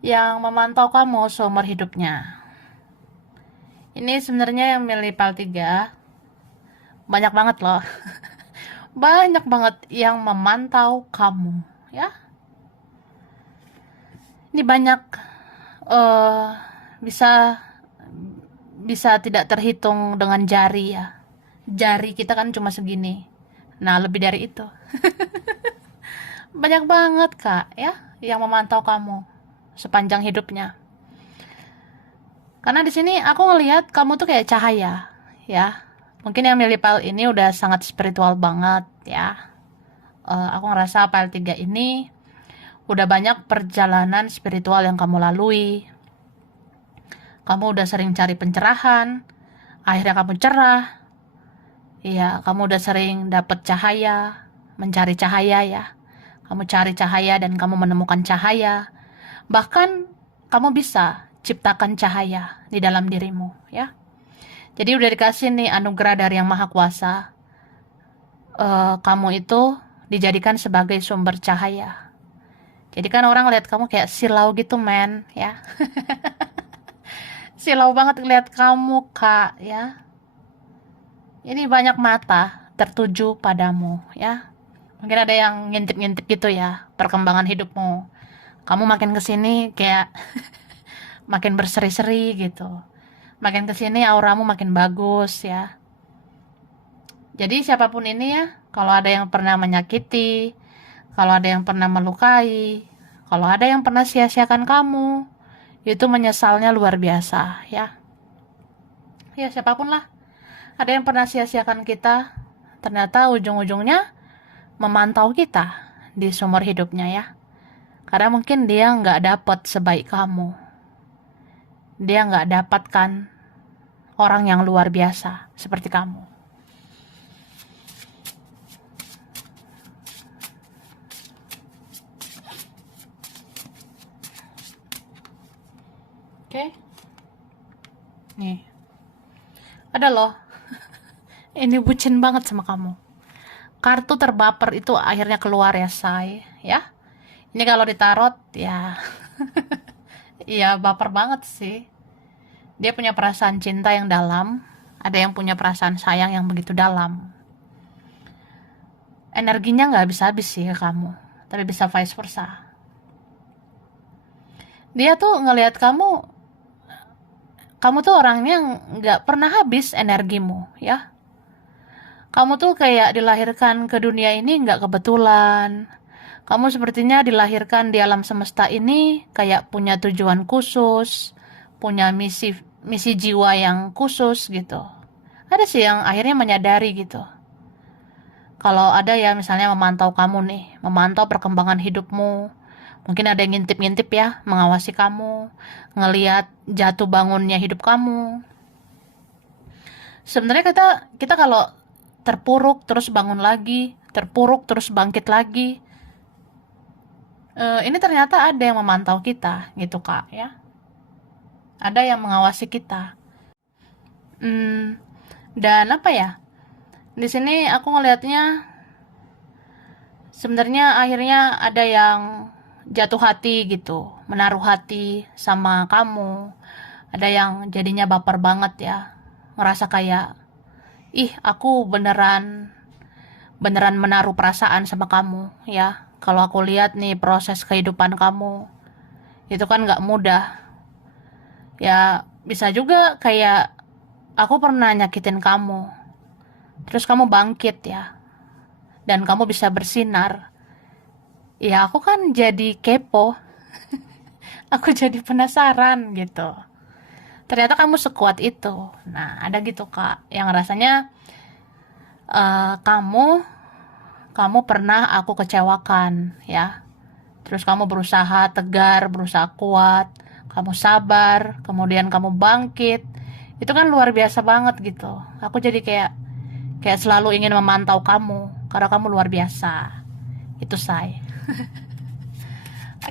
Yang memantau kamu seumur hidupnya. Ini sebenarnya yang milih file 3 banyak banget loh. Banyak banget yang memantau kamu ya. Ini banyak bisa tidak terhitung dengan jari ya. Jari kita kan cuma segini. Nah, lebih dari itu. Banyak banget kak ya yang memantau kamu sepanjang hidupnya. Karena di sini aku ngelihat kamu tuh kayak cahaya ya. Mungkin yang milih file ini udah sangat spiritual banget ya. Aku ngerasa file 3 ini udah banyak perjalanan spiritual yang kamu lalui. Kamu udah sering cari pencerahan, akhirnya kamu cerah. Iya, kamu udah sering dapat cahaya, mencari cahaya ya. Kamu cari cahaya dan kamu menemukan cahaya. Bahkan kamu bisa ciptakan cahaya di dalam dirimu ya. Jadi udah dikasih nih anugerah dari Yang Maha Kuasa. Kamu itu dijadikan sebagai sumber cahaya. Jadi kan orang lihat kamu kayak silau gitu men ya. Silau banget lihat kamu kak ya. Ini banyak mata tertuju padamu ya. Mungkin ada yang ngintip-ngintip gitu ya perkembangan hidupmu. Kamu makin kesini kayak makin berseri-seri gitu. Makin kesini auramu makin bagus ya. Jadi siapapun ini ya, kalau ada yang pernah menyakiti, kalau ada yang pernah melukai, kalau ada yang pernah sia-siakan kamu, itu menyesalnya luar biasa ya. Ya siapapun lah, ada yang pernah sia-siakan kita, ternyata ujung-ujungnya memantau kita di sumur hidupnya ya. Karena mungkin dia nggak dapat sebaik kamu. Dia nggak dapatkan orang yang luar biasa seperti kamu. Oke? Nih, ada loh. Ini bucin banget sama kamu. Kartu terbaper itu akhirnya keluar ya, say. Ya. Ini kalau ditarot ya, ya baper banget sih. Dia punya perasaan cinta yang dalam, ada yang punya perasaan sayang yang begitu dalam. Energinya nggak habis-habis sih ke kamu, tapi bisa vice versa. Dia tuh ngelihat kamu tuh orangnya nggak pernah habis energimu, ya. Kamu tuh kayak dilahirkan ke dunia ini nggak kebetulan. Kamu sepertinya dilahirkan di alam semesta ini kayak punya tujuan khusus, punya misi misi jiwa yang khusus gitu. Ada sih yang akhirnya menyadari gitu. Kalau ada ya misalnya memantau kamu nih, memantau perkembangan hidupmu. Mungkin ada yang ngintip-ngintip ya, mengawasi kamu, ngelihat jatuh bangunnya hidup kamu. Sebenarnya kita kalau terpuruk terus bangun lagi, terpuruk terus bangkit lagi. Ini ternyata ada yang memantau kita gitu Kak ya. Ada yang mengawasi kita. Hmm, dan apa ya? Di sini aku ngelihatnya sebenarnya akhirnya ada yang jatuh hati gitu, menaruh hati sama kamu. Ada yang jadinya baper banget ya, ngerasa kayak, ih aku beneran beneran menaruh perasaan sama kamu ya. Kalau aku lihat nih proses kehidupan kamu, itu kan nggak mudah. Ya bisa juga kayak aku pernah nyakitin kamu, terus kamu bangkit ya, dan kamu bisa bersinar. Ya aku kan jadi kepo, aku jadi penasaran gitu. Ternyata kamu sekuat itu. Nah, ada gitu Kak, yang rasanya kamu pernah aku kecewakan ya. Terus kamu berusaha tegar, berusaha kuat, kamu sabar, kemudian kamu bangkit. Itu kan luar biasa banget gitu. Aku jadi kayak selalu ingin memantau kamu karena kamu luar biasa. Itu saya.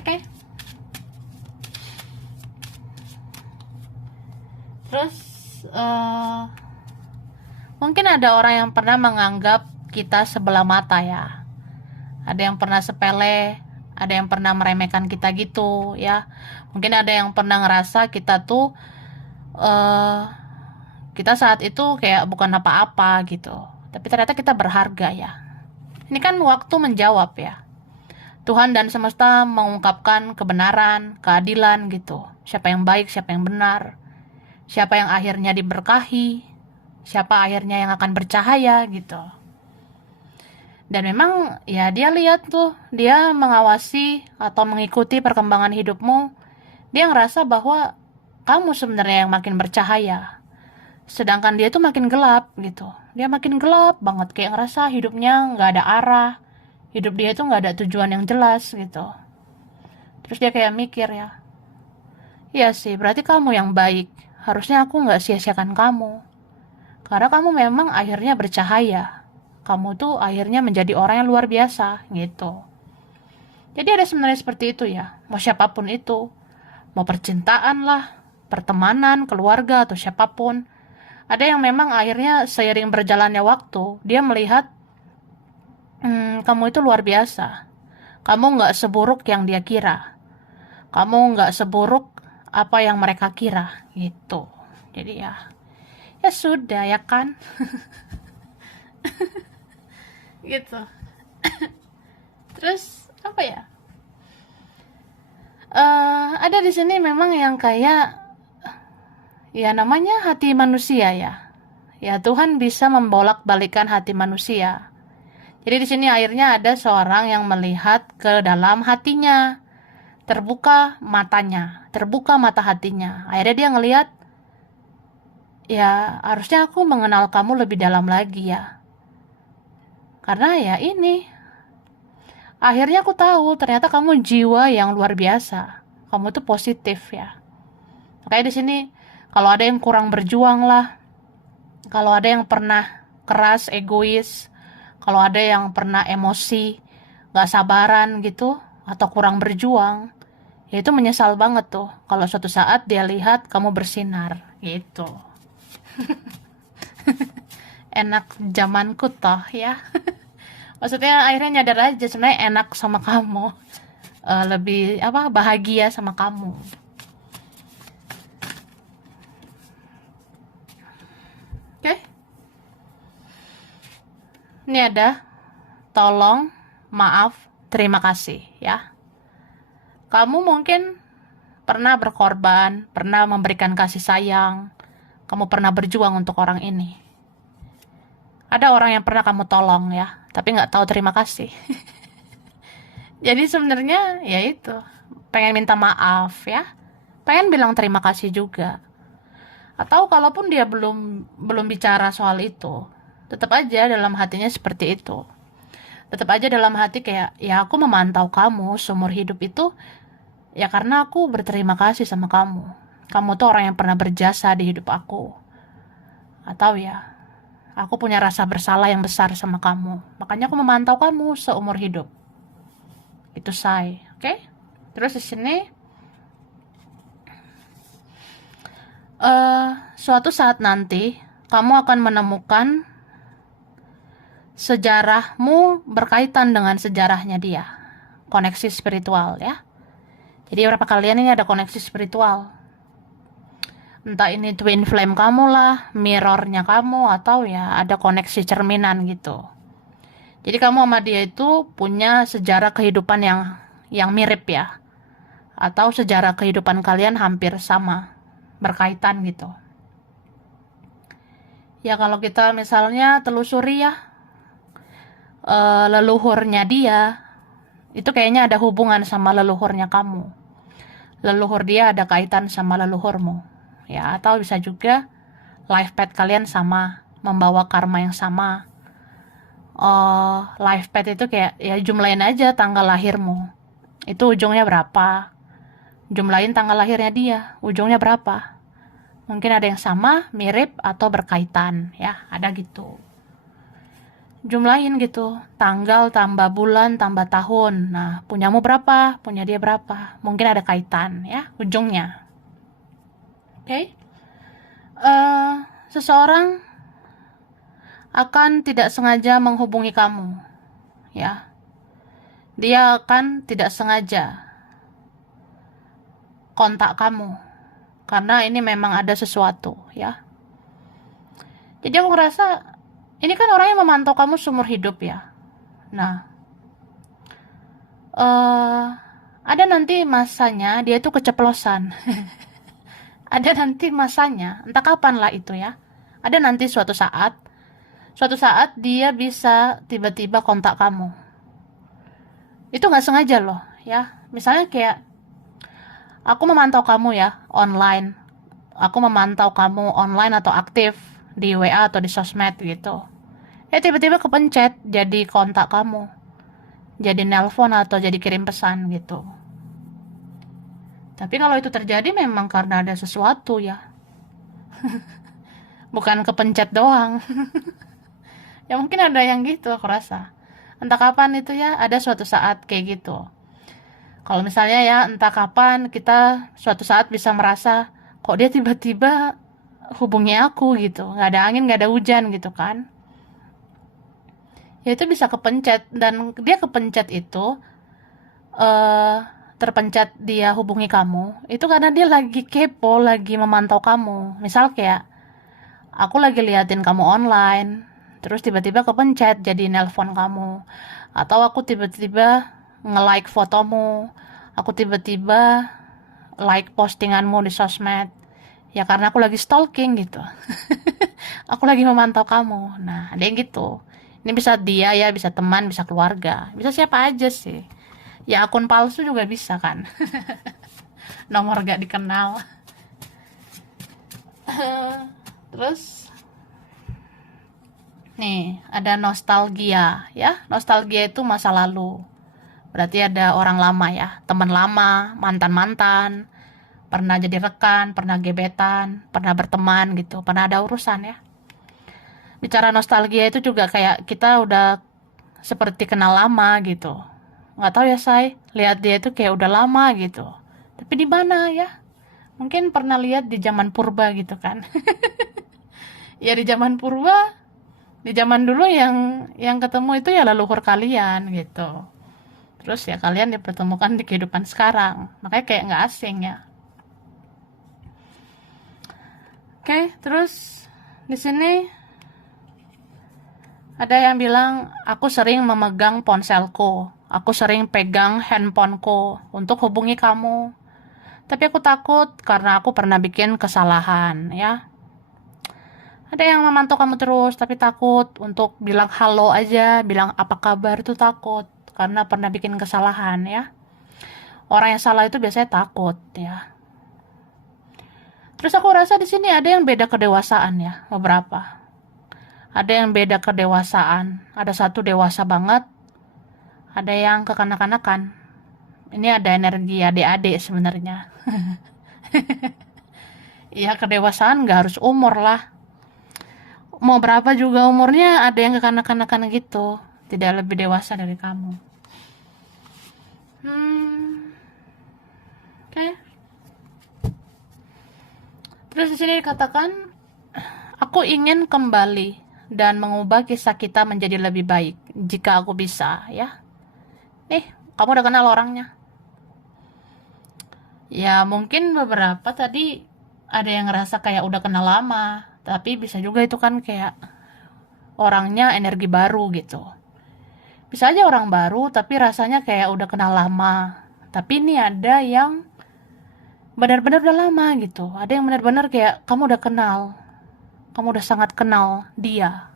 Oke. Okay. Terus mungkin ada orang yang pernah menganggap kita sebelah mata ya. Ada yang pernah sepele, ada yang pernah meremehkan kita gitu ya. Mungkin ada yang pernah ngerasa kita tuh kita saat itu kayak bukan apa-apa gitu. Tapi ternyata kita berharga ya. Ini kan waktu menjawab ya. Tuhan dan semesta mengungkapkan kebenaran, keadilan gitu. Siapa yang baik, siapa yang benar. Siapa yang akhirnya diberkahi, siapa akhirnya yang akan bercahaya gitu. Dan memang ya dia lihat tuh, dia mengawasi atau mengikuti perkembangan hidupmu. Dia ngerasa bahwa kamu sebenarnya yang makin bercahaya. Sedangkan dia tuh makin gelap gitu. Dia makin gelap banget, kayak ngerasa hidupnya nggak ada arah. Hidup dia tuh nggak ada tujuan yang jelas gitu. Terus dia kayak mikir ya, iya sih berarti kamu yang baik. Harusnya aku nggak sia-siakan kamu. Karena kamu memang akhirnya bercahaya. Kamu tuh akhirnya menjadi orang yang luar biasa gitu. Jadi ada sebenarnya seperti itu ya. Mau siapapun itu, mau percintaan lah, pertemanan, keluarga atau siapapun. Ada yang memang akhirnya seiring berjalannya waktu, dia melihat kamu itu luar biasa. Kamu nggak seburuk yang dia kira. Kamu nggak seburuk apa yang mereka kira gitu. Jadi ya, ya sudah ya kan, gitu. Terus apa ya? Ada di sini memang yang kayak ya namanya hati manusia ya. Ya Tuhan bisa membolak-balikan hati manusia. Jadi di sini akhirnya ada seorang yang melihat ke dalam hatinya, terbuka matanya, terbuka mata hatinya. Akhirnya dia ngelihat, ya harusnya aku mengenal kamu lebih dalam lagi ya. Karena ya ini, akhirnya aku tahu ternyata kamu jiwa yang luar biasa. Kamu tuh positif ya. Makanya di sini kalau ada yang kurang berjuang lah, kalau ada yang pernah keras, egois, kalau ada yang pernah emosi, gak sabaran gitu, atau kurang berjuang, ya itu menyesal banget tuh kalau suatu saat dia lihat kamu bersinar gitu. Enak zamanku toh ya. Maksudnya akhirnya nyadar aja sebenarnya enak sama kamu. Lebih apa bahagia sama kamu. Oke. Ini ada tolong, maaf, terima kasih ya. Kamu mungkin pernah berkorban, pernah memberikan kasih sayang, kamu pernah berjuang untuk orang ini. Ada orang yang pernah kamu tolong ya, tapi nggak tahu terima kasih. Jadi sebenarnya ya itu, pengen minta maaf ya, pengen bilang terima kasih juga. Atau kalaupun dia belum bicara soal itu, tetap aja dalam hatinya seperti itu. Tetap aja dalam hati kayak, ya aku memantau kamu seumur hidup itu, ya karena aku berterima kasih sama kamu. Kamu tuh orang yang pernah berjasa di hidup aku. Atau ya, aku punya rasa bersalah yang besar sama kamu. Makanya aku memantau kamu seumur hidup. Itu say, oke? Terus di sini, suatu saat nanti, kamu akan menemukan sejarahmu berkaitan dengan sejarahnya dia. Koneksi spiritual ya. Jadi berapa kalian ini ada koneksi spiritual. Entah ini twin flame kamu lah, mirrornya kamu, atau ya ada koneksi cerminan gitu. Jadi kamu sama dia itu punya sejarah kehidupan yang mirip ya. Atau sejarah kehidupan kalian hampir sama, berkaitan gitu. Ya kalau kita misalnya telusuri ya, leluhurnya dia, itu kayaknya ada hubungan sama leluhurnya kamu. Leluhur dia ada kaitan sama leluhurmu. Ya, atau bisa juga life path kalian sama, membawa karma yang sama. Life path itu kayak ya jumlahin aja tanggal lahirmu. Itu ujungnya berapa? Jumlahin tanggal lahirnya dia, ujungnya berapa? Mungkin ada yang sama, mirip atau berkaitan, ya, ada gitu. Jumlahin gitu, tanggal tambah bulan tambah tahun. Nah, punyamu berapa, punya dia berapa, mungkin ada kaitan ya ujungnya. Oke. Seseorang akan tidak sengaja menghubungi kamu ya, dia akan tidak sengaja kontak kamu karena ini memang ada sesuatu ya. Jadi aku ngerasa ini kan orang yang memantau kamu seumur hidup ya. Nah, ada nanti masanya dia itu keceplosan. Ada nanti masanya, entah kapan lah itu ya. Ada nanti suatu saat dia bisa tiba-tiba kontak kamu. Itu nggak sengaja loh ya. Misalnya kayak aku memantau kamu ya online. Aku memantau kamu online atau aktif di WA atau di sosmed gitu. Tiba-tiba kepencet jadi kontak kamu, jadi nelpon atau jadi kirim pesan gitu. Tapi kalau itu terjadi memang karena ada sesuatu ya. bukan kepencet doang. Ya mungkin ada yang gitu aku rasa. Entah kapan itu ya, ada suatu saat kayak gitu. Kalau misalnya ya, entah kapan kita suatu saat bisa merasa, kok dia tiba-tiba hubungi aku gitu. Nggak ada angin, nggak ada hujan gitu kan. Ya itu bisa kepencet, dan dia kepencet itu, eh terpencet dia hubungi kamu, itu karena dia lagi kepo, lagi memantau kamu. Misal kayak, aku lagi liatin kamu online, terus tiba-tiba kepencet jadi nelpon kamu. Atau aku tiba-tiba nge-like fotomu, aku tiba-tiba like postinganmu di sosmed. Ya karena aku lagi stalking gitu. Aku lagi memantau kamu. Nah, ada yang gitu. Ini bisa dia ya, bisa teman, bisa keluarga, bisa siapa aja sih. Ya akun palsu juga bisa kan. Nomor gak dikenal. Terus nih, ada nostalgia ya. Nostalgia itu masa lalu. Berarti ada orang lama ya, teman lama, mantan-mantan, pernah jadi rekan, pernah gebetan, pernah berteman gitu, pernah ada urusan ya. Bicara nostalgia itu juga kayak kita udah seperti kenal lama gitu. Nggak tahu ya, say, lihat dia itu kayak udah lama gitu. Tapi di mana ya? Mungkin pernah lihat di zaman purba gitu kan. Ya di zaman purba, di zaman dulu yang ketemu itu ya leluhur kalian gitu. Terus ya kalian dipertemukan di kehidupan sekarang. Makanya kayak nggak asing ya. Oke, terus di sini ada yang bilang, aku sering memegang ponselku. Aku sering pegang handphoneku untuk hubungi kamu. Tapi aku takut karena aku pernah bikin kesalahan, ya. Ada yang memantau kamu terus, tapi takut untuk bilang halo aja, bilang apa kabar itu takut. Karena pernah bikin kesalahan, ya. Orang yang salah itu biasanya takut, ya. Terus aku rasa di sini ada yang beda kedewasaan, ya, beberapa. Ada yang beda kedewasaan. Ada satu dewasa banget, ada yang kekanak-kanakan. Ini ada energi adik-adik sebenarnya. Ya kedewasaan nggak harus umur lah. Mau berapa juga umurnya, ada yang kekanak-kanakan gitu. Tidak lebih dewasa dari kamu. Oke. Terus di sini dikatakan, aku ingin kembali dan mengubah kisah kita menjadi lebih baik jika aku bisa, ya. Nih, kamu udah kenal orangnya. Ya mungkin beberapa tadi ada yang ngerasa kayak udah kenal lama, tapi bisa juga itu kan kayak orangnya energi baru gitu. Bisa aja orang baru tapi rasanya kayak udah kenal lama. Tapi ini ada yang benar-benar udah lama gitu. Ada yang benar-benar kayak kamu udah kenal. Kamu udah sangat kenal dia.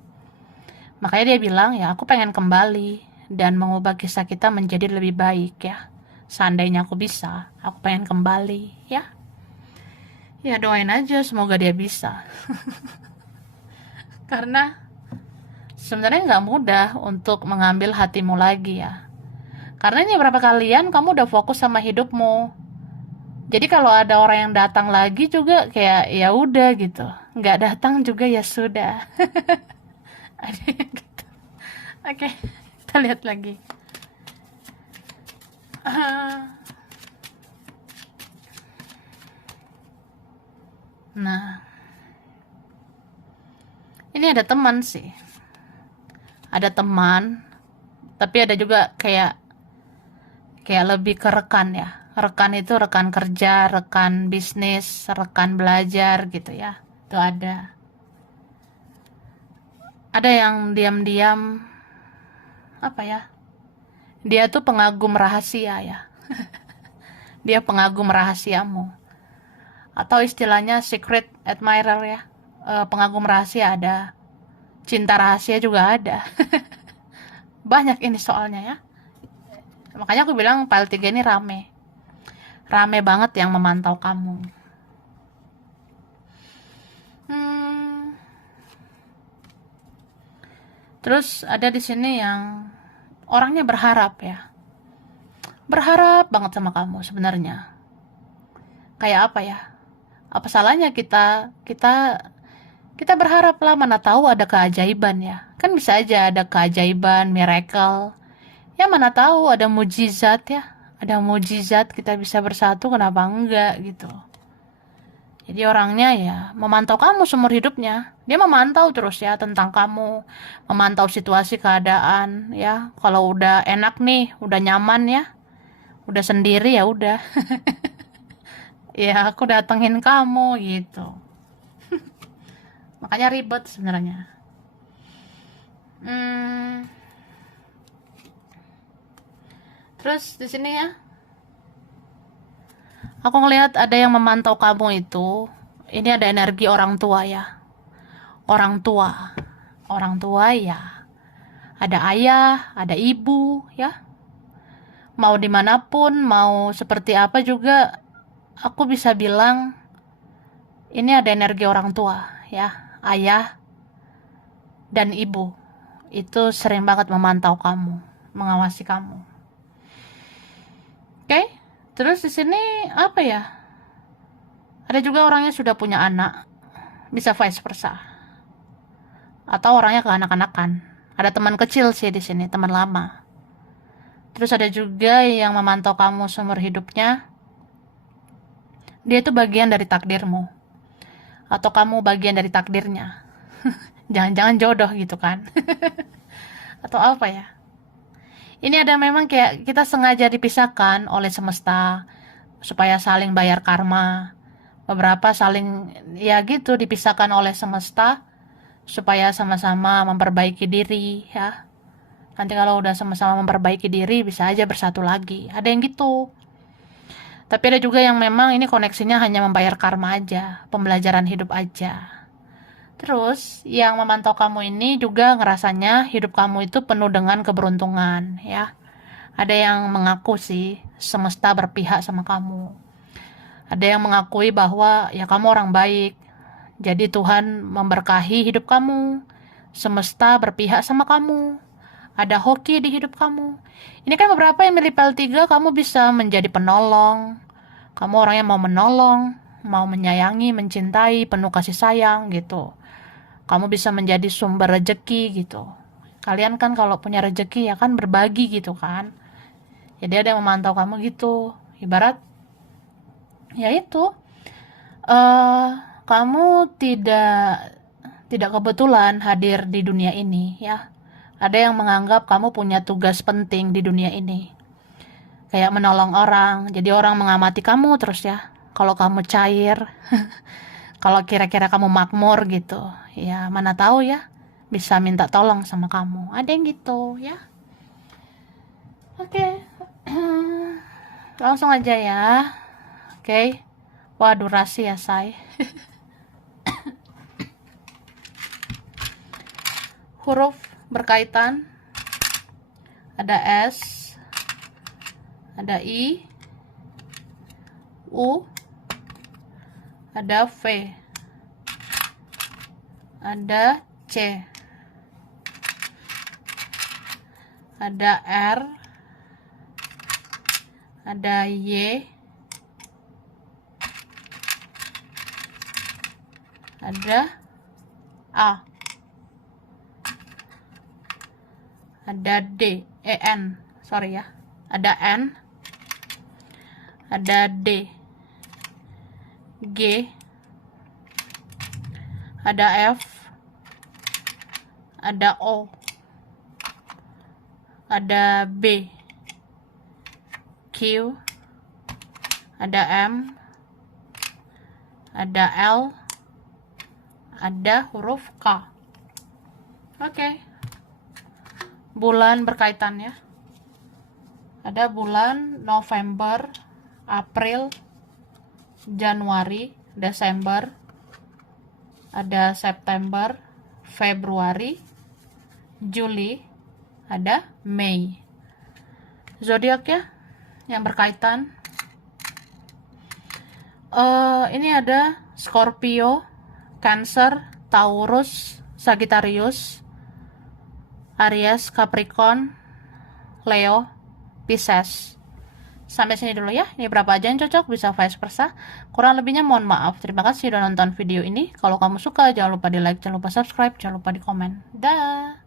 Makanya dia bilang, ya aku pengen kembali dan mengubah kisah kita menjadi lebih baik ya. Seandainya aku bisa, aku pengen kembali ya. Ya doain aja semoga dia bisa. Karena sebenarnya nggak mudah untuk mengambil hatimu lagi ya. Karena ini berapa kalian kamu udah fokus sama hidupmu. Jadi kalau ada orang yang datang lagi juga kayak ya udah gitu. Nggak datang juga ya sudah. Ada yang gitu. Oke, kita lihat lagi. Nah, ini ada teman sih. Ada teman, tapi ada juga kayak lebih ke rekan ya. Rekan itu rekan kerja, rekan bisnis, rekan belajar gitu ya. Itu ada. Ada yang diam-diam apa ya? Dia tuh pengagum rahasia ya. Dia pengagum rahasiamu. Atau istilahnya secret admirer ya. Pengagum rahasia ada. Cinta rahasia juga ada. Banyak ini soalnya ya. Makanya aku bilang file 3 ini rame. Rame banget yang memantau kamu. Terus ada di sini yang orangnya berharap ya. Berharap banget sama kamu sebenarnya. Kayak apa ya? Apa salahnya kita kita Kita berharap lah, mana tahu ada keajaiban ya. Kan bisa aja ada keajaiban, miracle. Ya mana tahu ada mujizat ya. Ada mujizat kita bisa bersatu, kenapa enggak gitu. Jadi orangnya ya memantau kamu seumur hidupnya. Dia memantau terus ya tentang kamu, memantau situasi keadaan ya. Kalau udah enak nih, udah nyaman ya, udah sendiri ya udah. Ya aku datengin kamu gitu. Makanya ribet sebenarnya. Hmm, terus di sini ya, aku ngelihat ada yang memantau kamu itu. Ini ada energi orang tua ya. Orang tua. Orang tua ya. Ada ayah, ada ibu ya. Mau dimanapun, mau seperti apa juga, aku bisa bilang ini ada energi orang tua ya. Ayah dan ibu itu sering banget memantau kamu, mengawasi kamu. Oke, terus di sini apa ya? Ada juga orangnya sudah punya anak, bisa vice versa. Atau orangnya kekanak-kanakan. Ada teman kecil sih di sini, teman lama. Terus ada juga yang memantau kamu seumur hidupnya. Dia itu bagian dari takdirmu. Atau kamu bagian dari takdirnya. Jangan-jangan jodoh gitu kan. Atau apa ya? Ini ada memang kayak kita sengaja dipisahkan oleh semesta supaya saling bayar karma. Beberapa saling ya gitu dipisahkan oleh semesta supaya sama-sama memperbaiki diri ya. Nanti kalau udah sama-sama memperbaiki diri bisa aja bersatu lagi. Ada yang gitu. Tapi ada juga yang memang ini koneksinya hanya membayar karma aja, pembelajaran hidup aja. Terus yang memantau kamu ini juga ngerasanya hidup kamu itu penuh dengan keberuntungan ya. Ada yang mengaku sih semesta berpihak sama kamu. Ada yang mengakui bahwa ya kamu orang baik. Jadi Tuhan memberkahi hidup kamu. Semesta berpihak sama kamu. Ada hoki di hidup kamu. Ini kan beberapa yang milih PL3, kamu bisa menjadi penolong. Kamu orang yang mau menolong, mau menyayangi, mencintai, penuh kasih sayang gitu. Kamu bisa menjadi sumber rezeki gitu. Kalian kan kalau punya rezeki ya kan berbagi gitu kan. Jadi ada yang memantau kamu gitu. Ibarat ya itu eh kamu tidak kebetulan hadir di dunia ini ya. Ada yang menganggap kamu punya tugas penting di dunia ini. Kayak menolong orang. Jadi orang mengamati kamu terus ya. Kalau kamu cair, kalau kira-kira kamu makmur gitu. Ya mana tahu ya. Bisa minta tolong sama kamu. Ada yang gitu ya. Oke. Langsung aja ya. Oke. Wah durasi ya say. Huruf berkaitan. Ada S, ada I, U, ada V, ada C, ada R, ada Y, ada A, ada D, N, sorry ya, ada N, ada D, G, ada F, ada O, ada B, Q, ada M, ada L, ada huruf K. Oke. Bulan berkaitan ya. Ada bulan November, April, Januari, Desember, ada September, Februari, Juli, ada Mei. Zodiak ya yang berkaitan. Ini ada Scorpio, Cancer, Taurus, Sagittarius, Aries, Capricorn, Leo, Pisces. Sampai sini dulu ya. Ini berapa aja yang cocok, bisa vice versa. Kurang lebihnya mohon maaf. Terima kasih sudah nonton video ini. Kalau kamu suka, jangan lupa di like, jangan lupa subscribe, jangan lupa di komen. Dah.